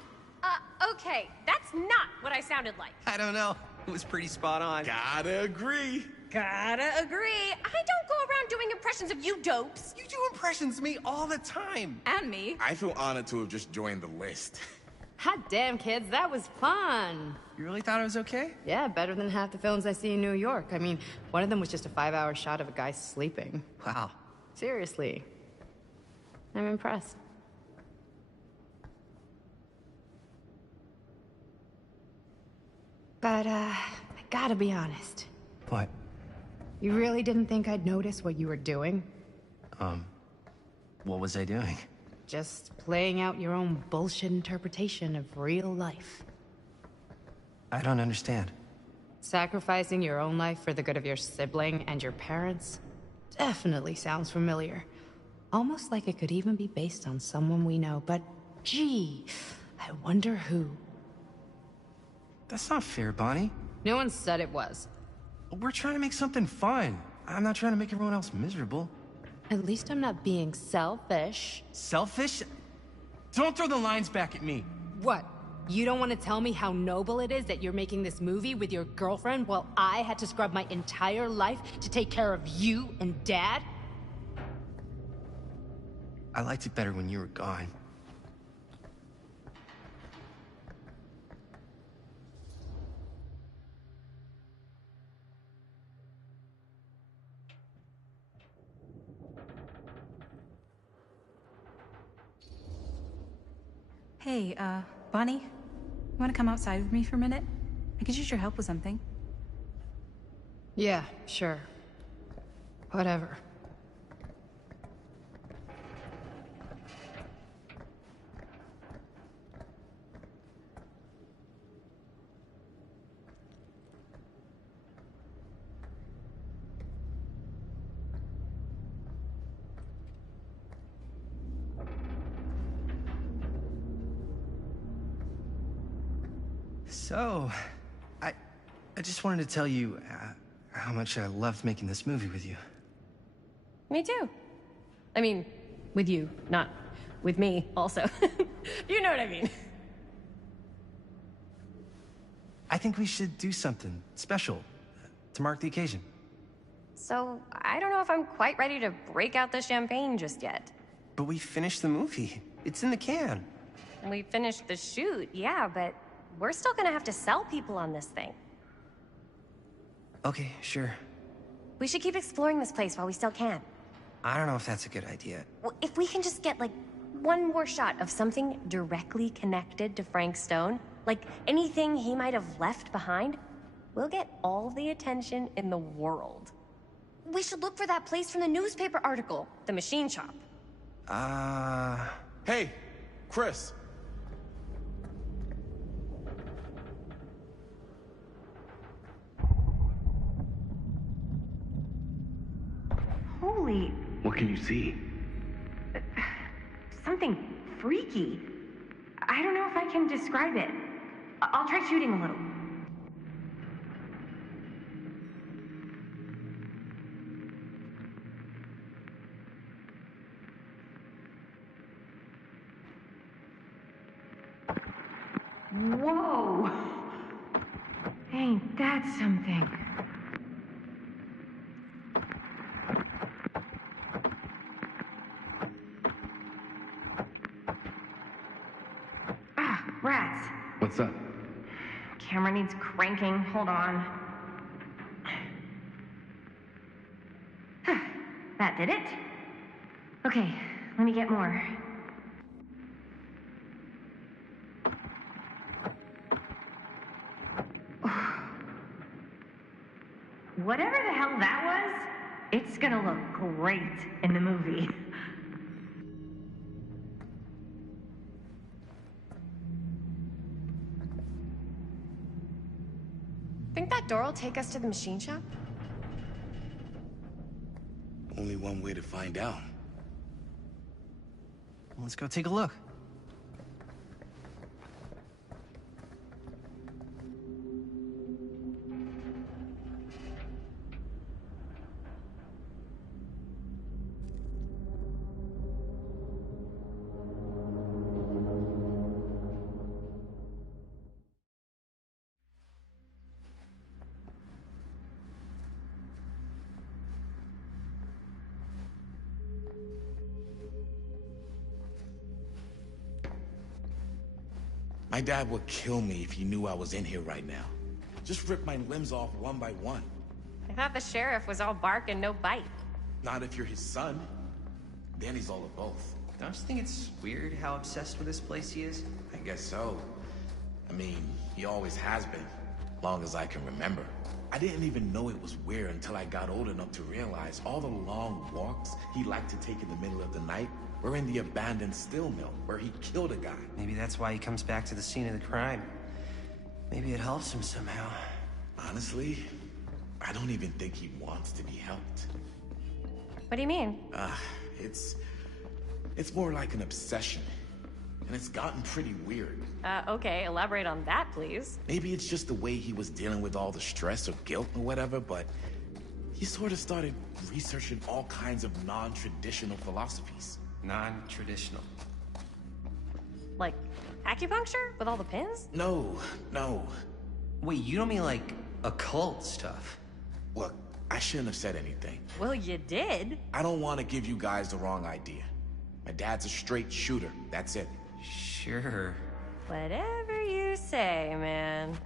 Okay, that's not what I sounded like. I don't know. It was pretty spot on. Gotta agree. Gotta agree. I don't go around doing impressions of you dopes. You do impressions of me all the time. And me. I feel honored to have just joined the list. Hot damn, kids, that was fun. You really thought it was okay? Yeah, better than half the films I see in New York. I mean, one of them was just a 5-hour shot of a guy sleeping. Wow. Seriously. I'm impressed. But, I gotta be honest. What? You really didn't think I'd notice what you were doing? What was I doing? Just playing out your own bullshit interpretation of real life. I don't understand. Sacrificing your own life for the good of your sibling and your parents definitely sounds familiar. Almost like it could even be based on someone we know, but gee, I wonder who. That's not fair, Bonnie. No one said it was. We're trying to make something fun. I'm not trying to make everyone else miserable. At least I'm not being selfish. Selfish? Don't throw the lines back at me. What? You don't want to tell me how noble it is that you're making this movie with your girlfriend while I had to scrub my entire life to take care of you and Dad? I liked it better when you were gone. Hey, Bonnie, you want to come outside with me for a minute? I could use your help with something. Yeah, sure. Whatever. So, I just wanted to tell you how much I loved making this movie with you. Me too. I mean, with you, not with me, also. You know what I mean. I think we should do something special to mark the occasion. So, I don't know if I'm quite ready to break out the champagne just yet. But we finished the movie. It's in the can. We finished the shoot, yeah, but we're still gonna have to sell people on this thing. Okay, sure. We should keep exploring this place while we still can. I don't know if that's a good idea. Well, if we can just get, like, one more shot of something directly connected to Frank Stone, like anything he might have left behind, we'll get all the attention in the world. We should look for that place from the newspaper article, the machine shop. Hey, Chris. Holy, What can you see? something freaky. I don't know if I can describe it. I'll try shooting a little. Whoa! Ain't that something? Ah, rats. What's up? Camera needs cranking. Hold on. That did it. Okay, let me get more. Whatever the hell that was, it's gonna look great in the movie. Think that door will take us to the machine shop? Only one way to find out. Let's go take a look. My dad would kill me if he knew I was in here right now. Just rip my limbs off one by one. I thought the sheriff was all bark and no bite. Not if you're his son. Then he's all of both. Don't you think it's weird how obsessed with this place he is? I guess so. I mean, he always has been, long as I can remember. I didn't even know it was weird until I got old enough to realize all the long walks he liked to take in the middle of the night were in the abandoned steel mill where he killed a guy. Maybe that's why he comes back to the scene of the crime. Maybe it helps him somehow. Honestly, I don't even think he wants to be helped. What do you mean? It's more like an obsession. And it's gotten pretty weird. Okay, elaborate on that, please. Maybe it's just the way he was dealing with all the stress or guilt or whatever, but he sort of started researching all kinds of non-traditional philosophies. Non-traditional. Like acupuncture with all the pins? No. Wait, you don't mean like occult stuff? Look, I shouldn't have said anything. Well, you did. I don't want to give you guys the wrong idea. My dad's a straight shooter, that's it. Sure. Whatever you say, man.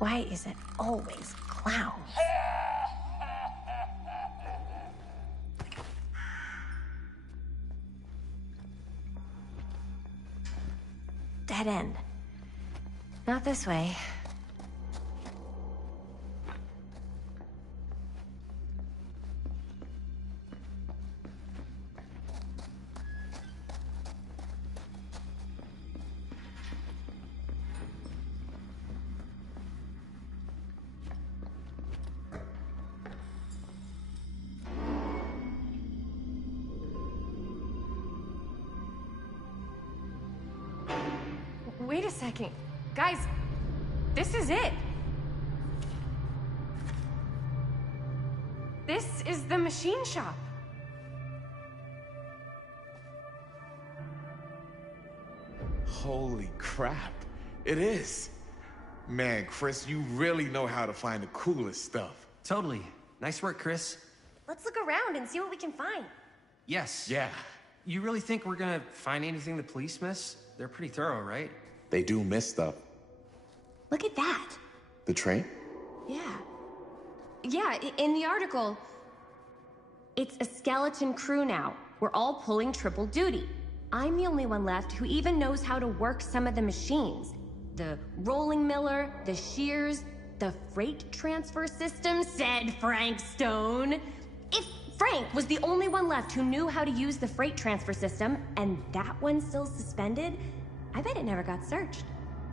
Why is it always clowns? Dead end. Not this way. Wait a second. Guys, this is it. This is the machine shop. Holy crap. It is. Man, Chris, you really know how to find the coolest stuff. Totally. Nice work, Chris. Let's look around and see what we can find. Yes. Yeah. You really think we're gonna find anything the police miss? They're pretty thorough, right? They do miss stuff. Look at that. The train? Yeah. Yeah, in the article, it's a skeleton crew now. We're all pulling triple duty. I'm the only one left who even knows how to work some of the machines. The rolling miller, the shears, the freight transfer system, said Frank Stone. If Frank was the only one left who knew how to use the freight transfer system, and that one's still suspended, I bet it never got searched.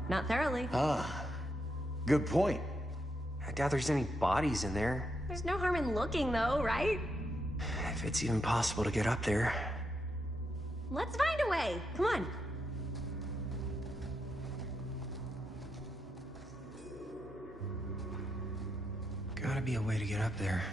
Not thoroughly. Ah, good point. I doubt there's any bodies in there. There's no harm in looking, though, right? If it's even possible to get up there. Let's find a way. Come on. Gotta be a way to get up there.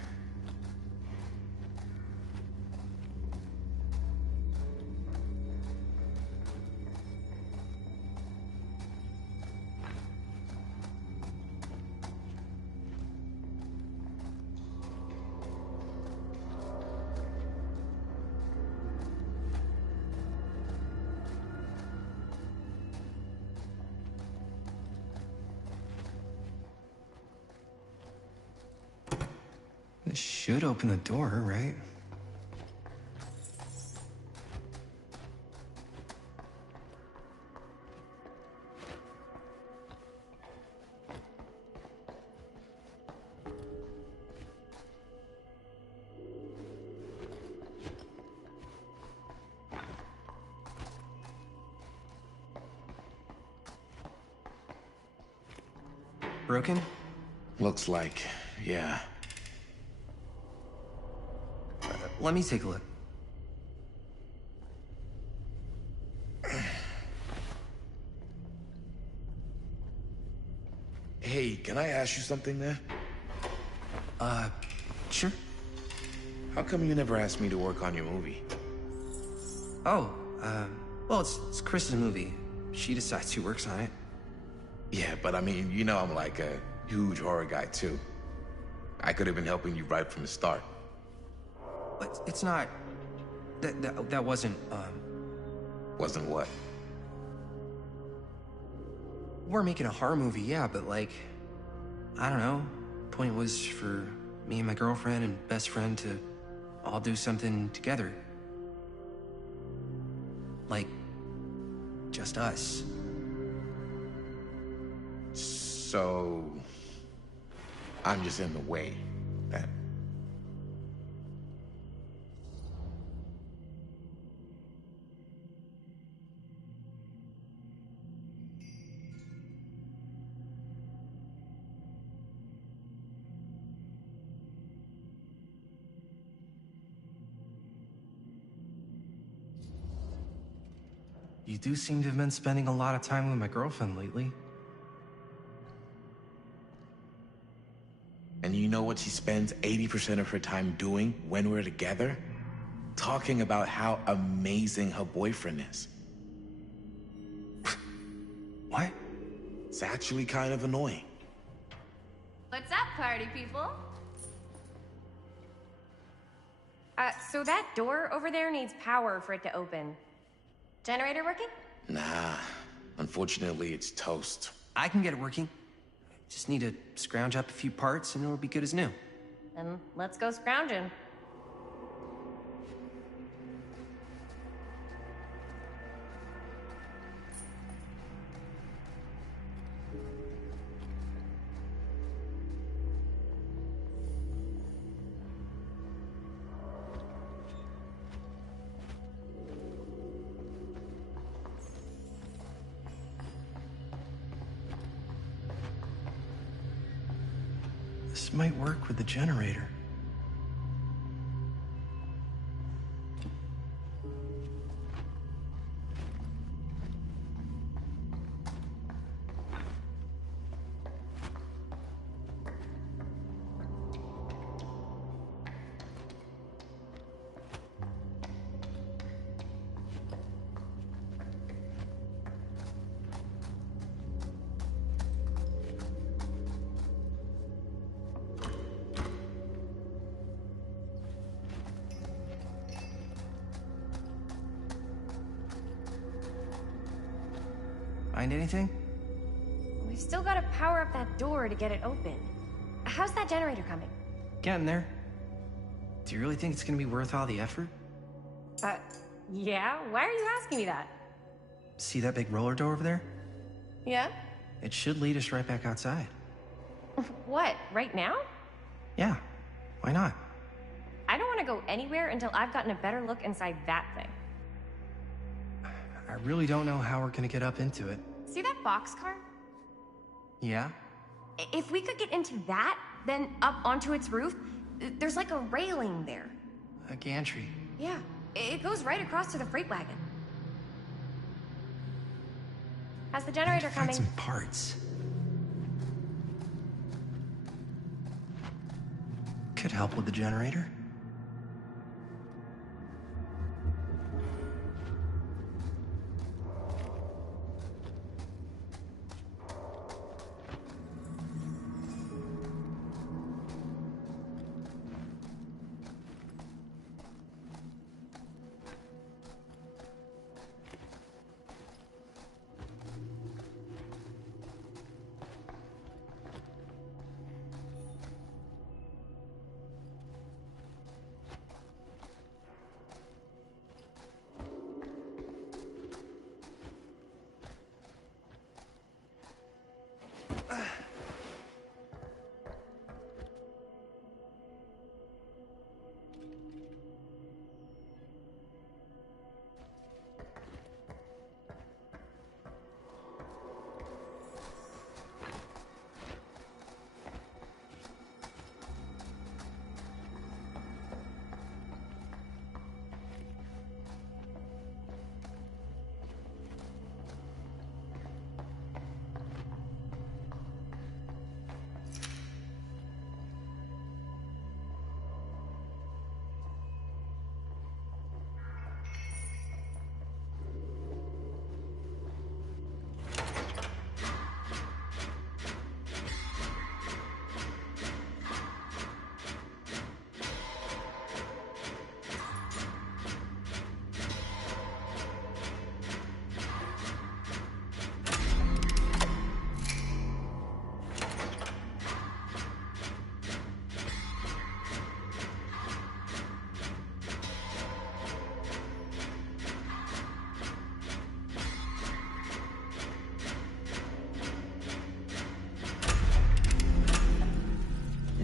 This should open the door, right? Broken? Looks like, yeah. Let me take a look. Hey, can I ask you something, man? Sure. How come you never asked me to work on your movie? Oh, well, it's Chris's movie. She decides who works on it. Yeah, but I mean, you know I'm like a huge horror guy, too. I could have been helping you right from the start. But it's not... That wasn't, Wasn't what? We're making a horror movie, yeah, but like... I don't know. Point was for me and my girlfriend and best friend to all do something together. Like... just us. So... I'm just in the way, then. You do seem to have been spending a lot of time with my girlfriend lately. And you know what she spends 80% of her time doing when we're together? Talking about how amazing her boyfriend is. What? It's actually kind of annoying. What's up, party people? So that door over there needs power for it to open. Generator working? Nah, unfortunately it's toast. I can get it working. Just need to scrounge up a few parts and it'll be good as new. Then let's go scrounging. This might work with the generator. Find anything? We've still got to power up that door to get it open. How's that generator coming? Getting there. Do you really think it's gonna be worth all the effort? Yeah? Why are you asking me that? See that big roller door over there? Yeah? It should lead us right back outside. What, right now? Yeah, why not? I don't want to go anywhere until I've gotten a better look inside that thing. I really don't know how we're gonna get up into it. See that boxcar? Yeah? If we could get into that, then up onto its roof, there's like a railing there. A gantry. Yeah, it goes right across to the freight wagon. How's the generator Find coming? some parts. Could help with the generator.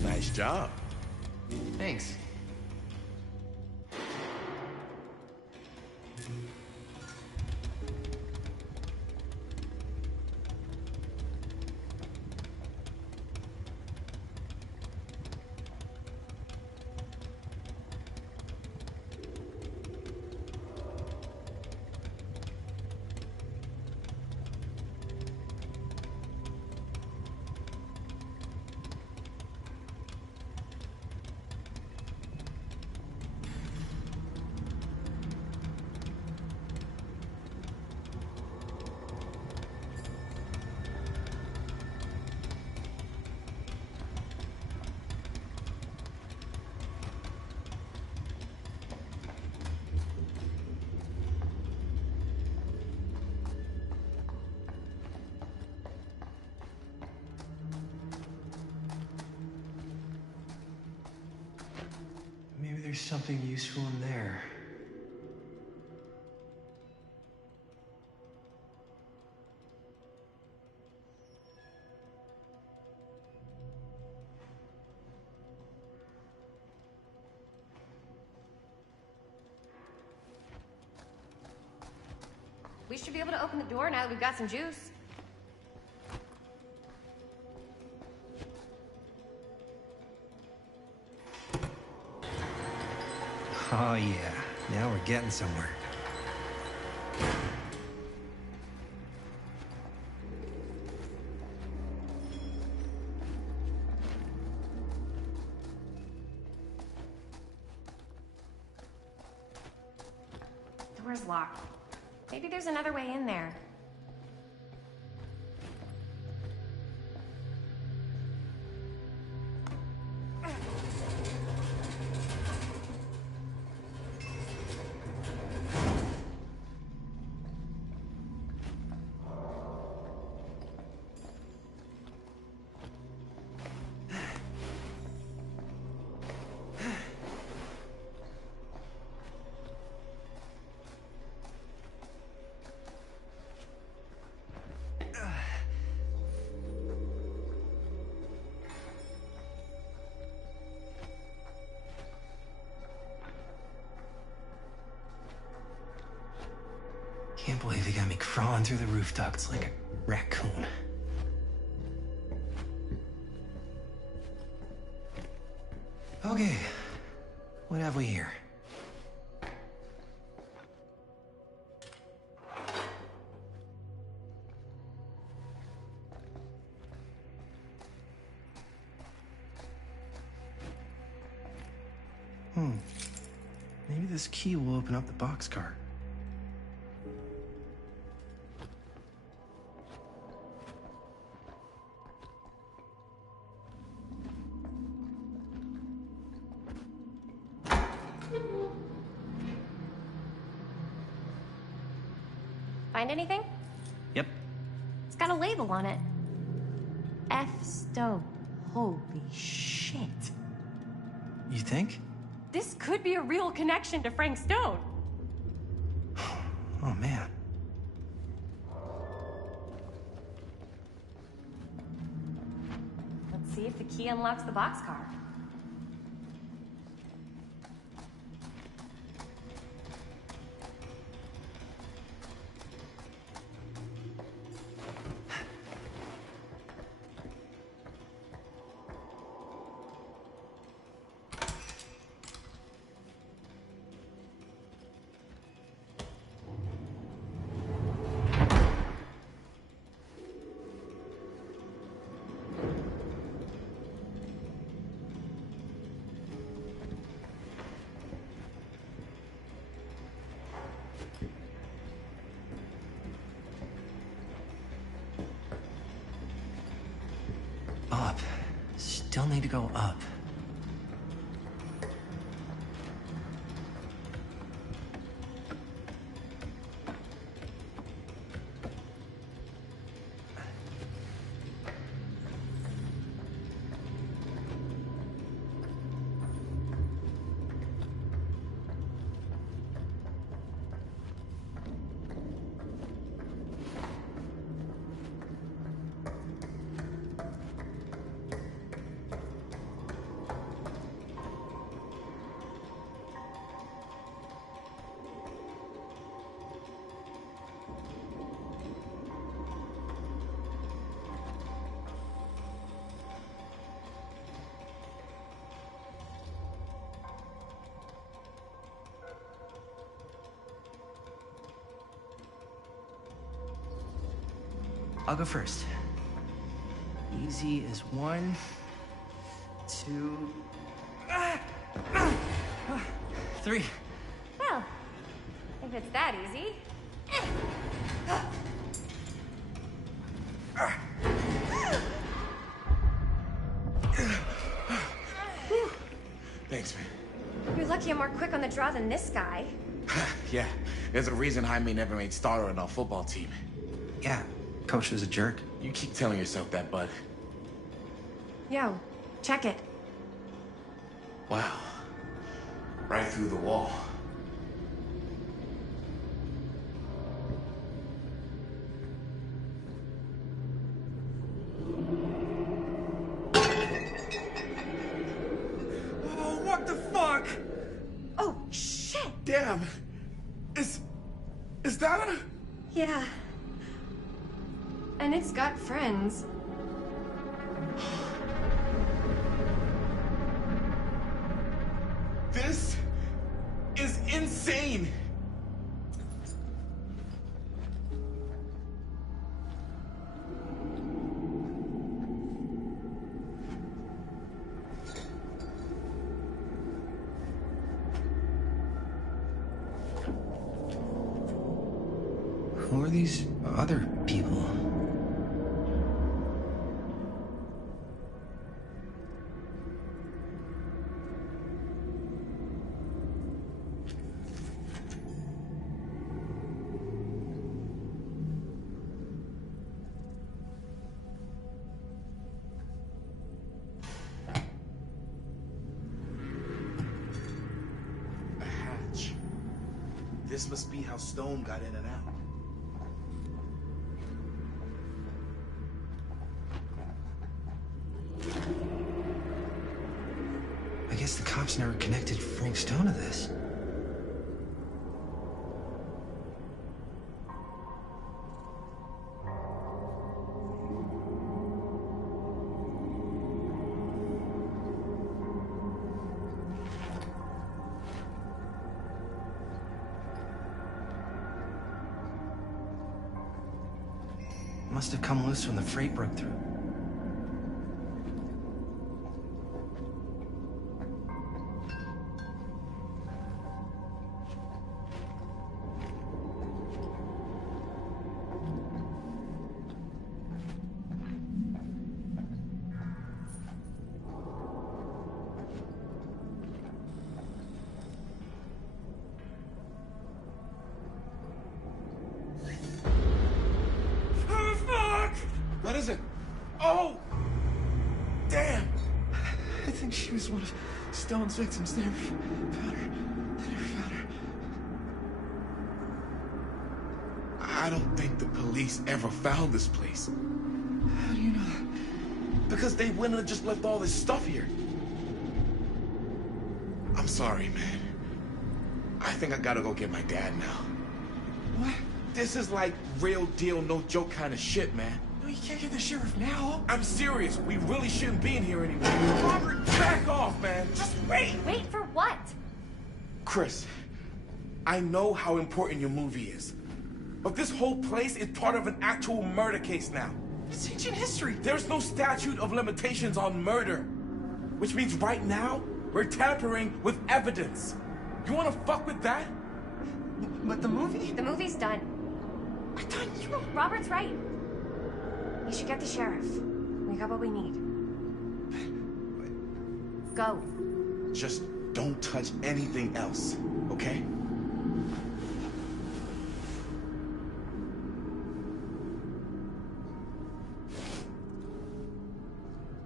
Nice job. Thanks. there's something useful in there. We should be able to open the door now that we've got some juice. Oh yeah, now we're getting somewhere. Door's locked. Maybe there's another way in there. Can't believe they got me crawling through the roof ducts like a raccoon. Okay, what have we here? Maybe this key will open up the boxcar. Find anything? Yep. It's got a label on it. F. Stone. Holy shit. You think? This could be a real connection to Frank Stone. Oh, man. Let's see if the key unlocks the boxcar. Up. Still need to go up. I'll go first. Easy as 1, 2, 3. Well, if it's that easy. Thanks, man. You're lucky I'm more quick on the draw than this guy. Yeah, there's a reason Jaime never made starter on our football team. Yeah, coach was a jerk. You keep telling yourself that, bud. Yo, check it. Wow. right through the wall. Oh, what the fuck? Oh, shit! Damn! Is that a... Yeah. And it's got friends. This is insane! Who are these other people? A hatch. This must be how Stone got in and out. I guess the cops never connected Frank Stone to this. Must have come loose when the freight broke through. What is it? Oh! Damn! I think she was one of Stone's victims. They never found her. They never found her. I don't think the police ever found this place. How do you know that? Because they wouldn't have just left all this stuff here. I'm sorry, man. I think I gotta go get my dad now. What? This is like real deal, no joke kind of shit, man. No, you can't get the sheriff now. I'm serious. We really shouldn't be in here anymore. Robert, back off, man. Just wait. Wait for what? Chris, I know how important your movie is. But this whole place is part of an actual murder case now. It's ancient history. There's no statute of limitations on murder. Which means right now, we're tampering with evidence. You wanna fuck with that? But the movie? The movie's done. I thought you... Robert's right. You should get the sheriff. We got what we need. Go. Just don't touch anything else, okay?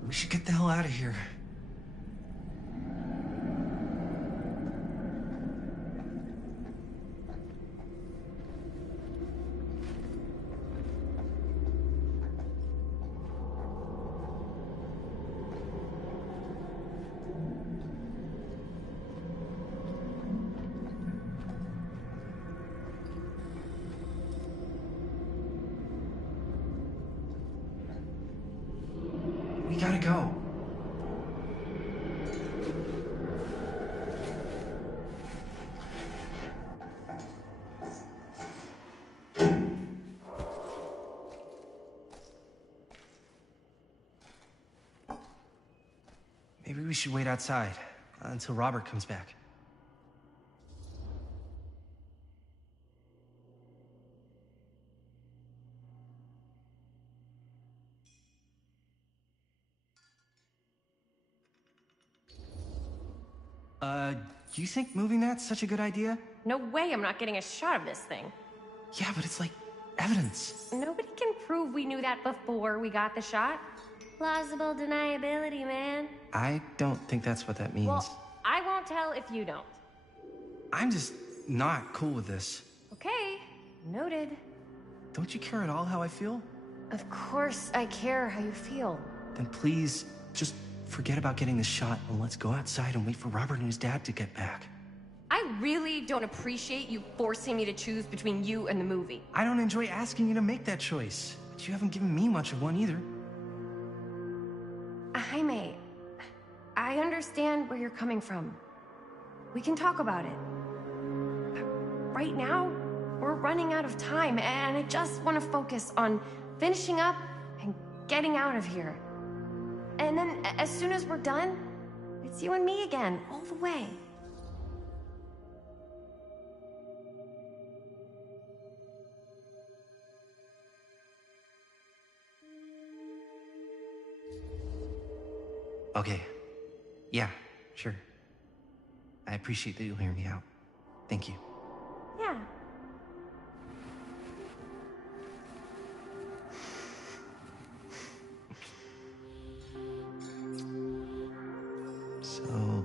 We should get the hell out of here. We gotta go. Maybe we should wait outside until Robert comes back. You think moving that's such a good idea? No way I'm not getting a shot of this thing. Yeah, but it's like evidence. Nobody can prove we knew that before we got the shot. Plausible deniability, man. I don't think that's what that means. Well, I won't tell if you don't. I'm just not cool with this. Okay, noted. Don't you care at all how I feel? Of course I care how you feel. Then please, just forget about getting the shot and let's go outside and wait for Robert and his dad to get back. I really don't appreciate you forcing me to choose between you and the movie. I don't enjoy asking you to make that choice, but you haven't given me much of one either. Jaime, I understand where you're coming from. We can talk about it. But right now, we're running out of time, and I just want to focus on finishing up and getting out of here. And then, as soon as we're done, it's you and me again, all the way. Okay. Yeah, sure. I appreciate that you'll hear me out. Thank you. Yeah. So,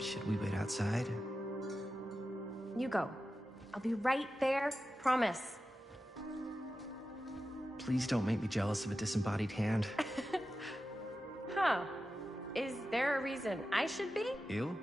should we wait outside? You go. I'll be right there, promise. Please don't make me jealous of a disembodied hand. Huh. Is there a reason I should be? You?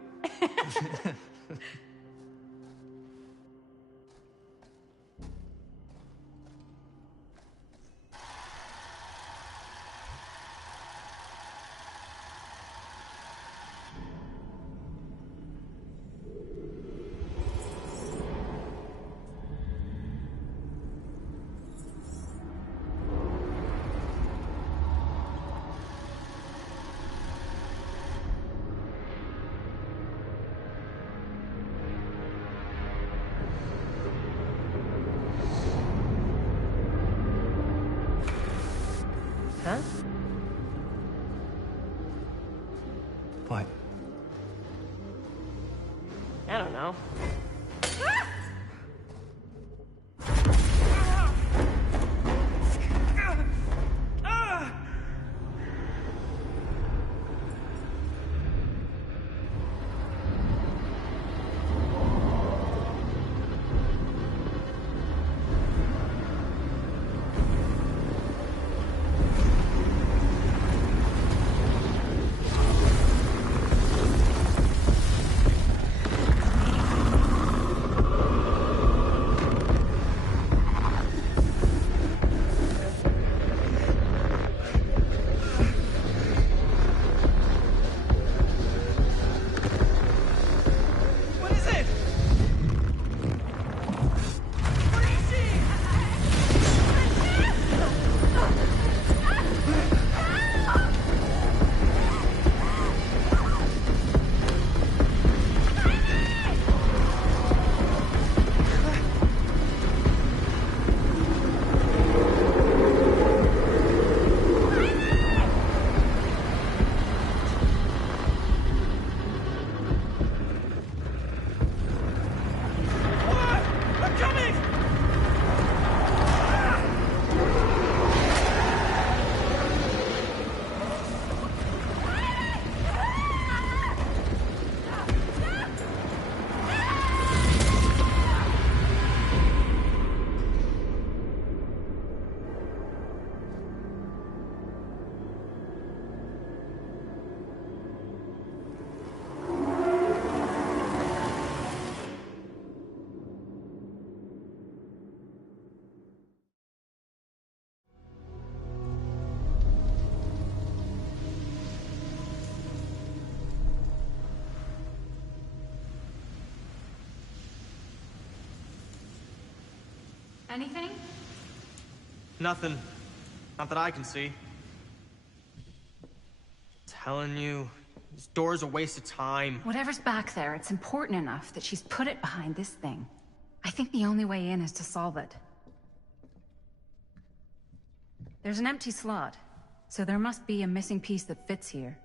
Huh? What? I don't know. Anything? Nothing. Not that I can see. Telling you, this door's a waste of time. Whatever's back there, it's important enough that she's put it behind this thing. I think the only way in is to solve it. There's an empty slot, so there must be a missing piece that fits here.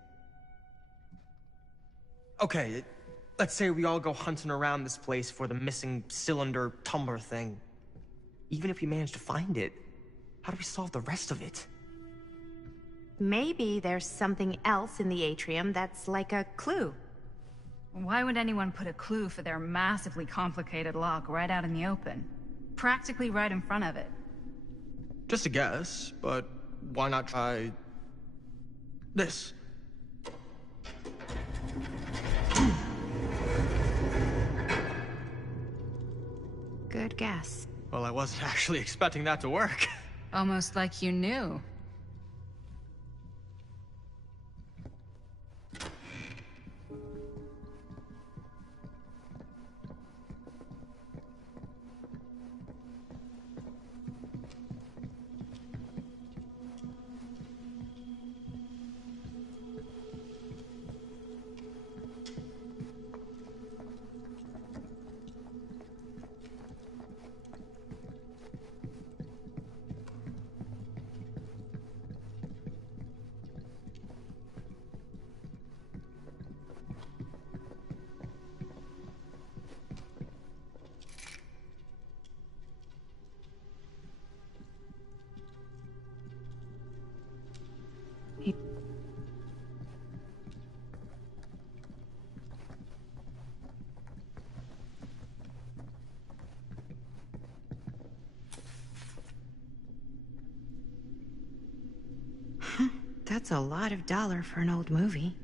Okay, let's say we all go hunting around this place for the missing cylinder tumbler thing. Even if we manage to find it, how do we solve the rest of it? Maybe there's something else in the atrium that's like a clue. Why would anyone put a clue for their massively complicated lock right out in the open? Practically right in front of it. Just a guess, but why not try this? Good guess. Well, I wasn't actually expecting that to work. Almost like you knew. That's a lot of dollar for an old movie.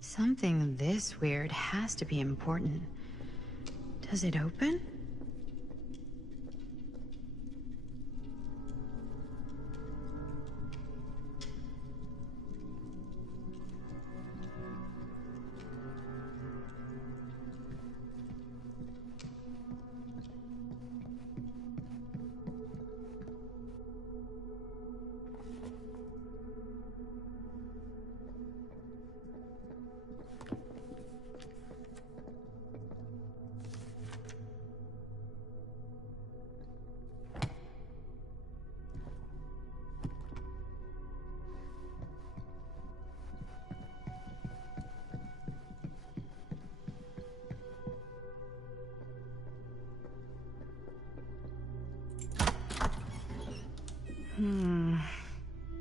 Something this weird has to be important. Does it open?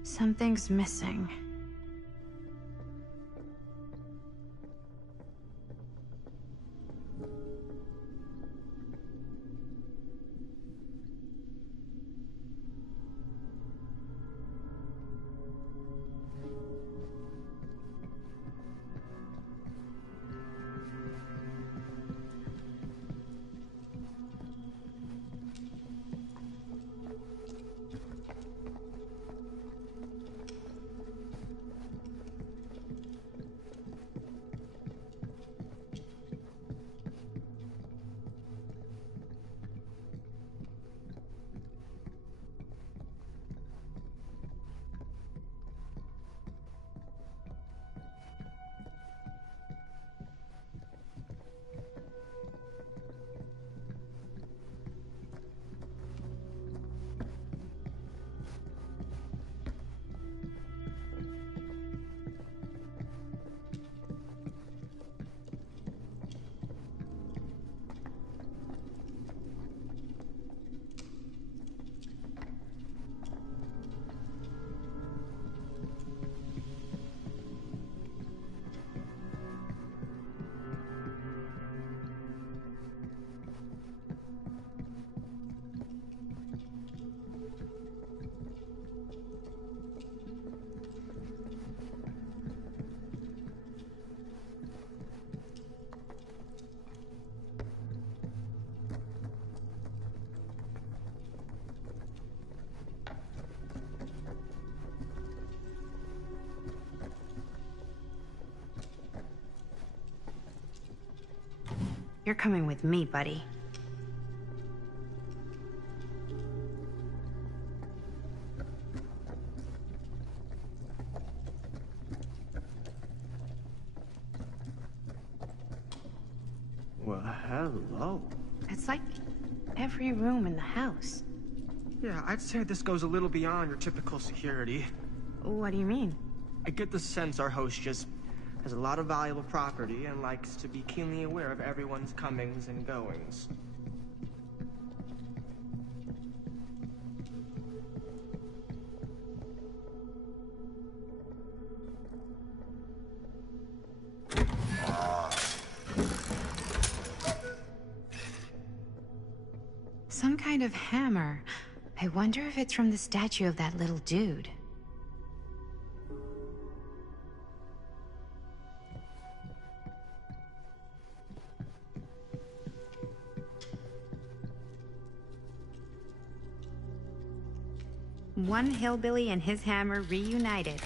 Something's missing. You're coming with me, buddy. Well, hello. It's like every room in the house. Yeah, I'd say this goes a little beyond your typical security. What do you mean? I get the sense our host just has a lot of valuable property and likes to be keenly aware of everyone's comings and goings. Some kind of hammer. I wonder if it's from the statue of that little dude. One hillbilly and his hammer reunited.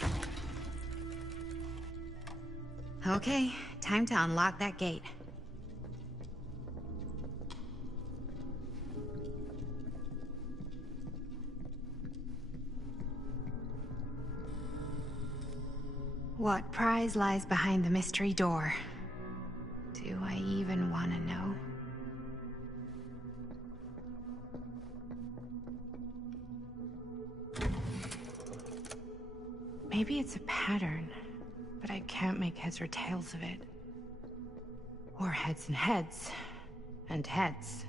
Okay, time to unlock that gate. What prize lies behind the mystery door? Do I even want to know? Maybe it's a pattern, but I can't make heads or tails of it. Or heads and heads, and heads.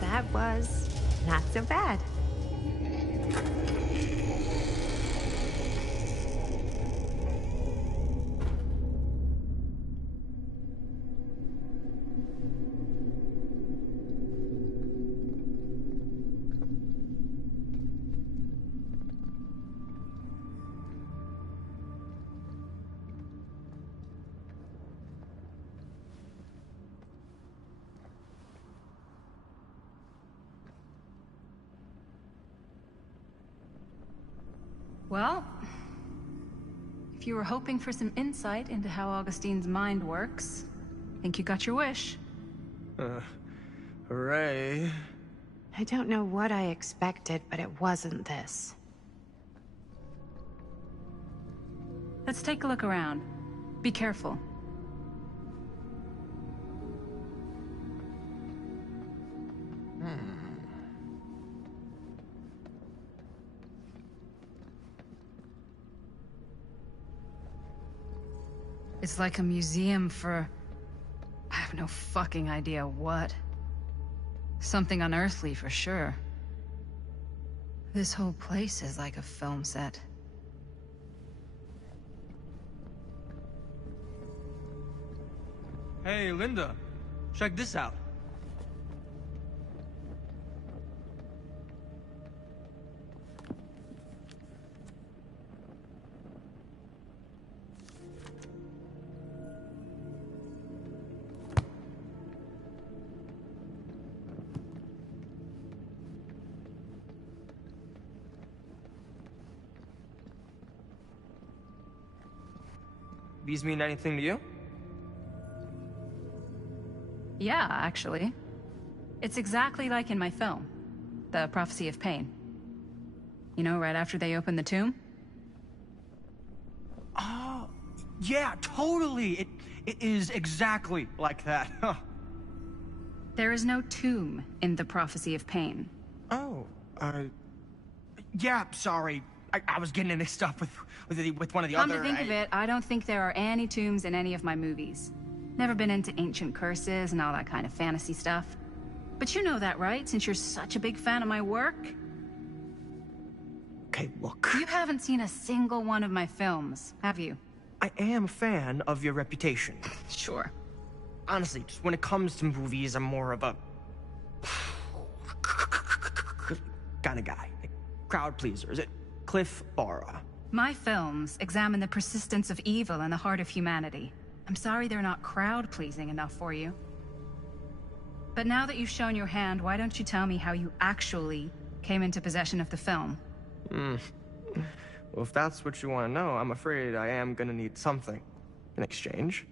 That was not so bad. Well, if you were hoping for some insight into how Augustine's mind works, I think you got your wish. Hooray. I don't know what I expected, but it wasn't this. Let's take a look around. Be careful. It's like a museum for... I have no fucking idea what. Something unearthly for sure. This whole place is like a film set. Hey, Linda. Check this out. These mean anything to you? Yeah, actually. It's exactly like in my film, The Prophecy of Pain. You know, right after they open the tomb? Oh, yeah, totally. It is exactly like that. Huh. There is no tomb in the Prophecy of Pain. Oh, yeah, sorry. I was getting mixed up with one of the Come other... to think of it, I don't think there are any tombs in any of my movies. Never been into ancient curses and all that kind of fantasy stuff. But you know that, right? Since you're such a big fan of my work? Okay, look. You haven't seen a single one of my films, have you? I am a fan of your reputation. Sure. Honestly, just when it comes to movies, I'm more of a... kind of guy. Crowd pleaser. Is it Cliff Barra? My films examine the persistence of evil in the heart of humanity. I'm sorry they're not crowd-pleasing enough for you. But now that you've shown your hand, why don't you tell me how you actually came into possession of the film? Well, if that's what you want to know, I'm afraid I am gonna need something in exchange.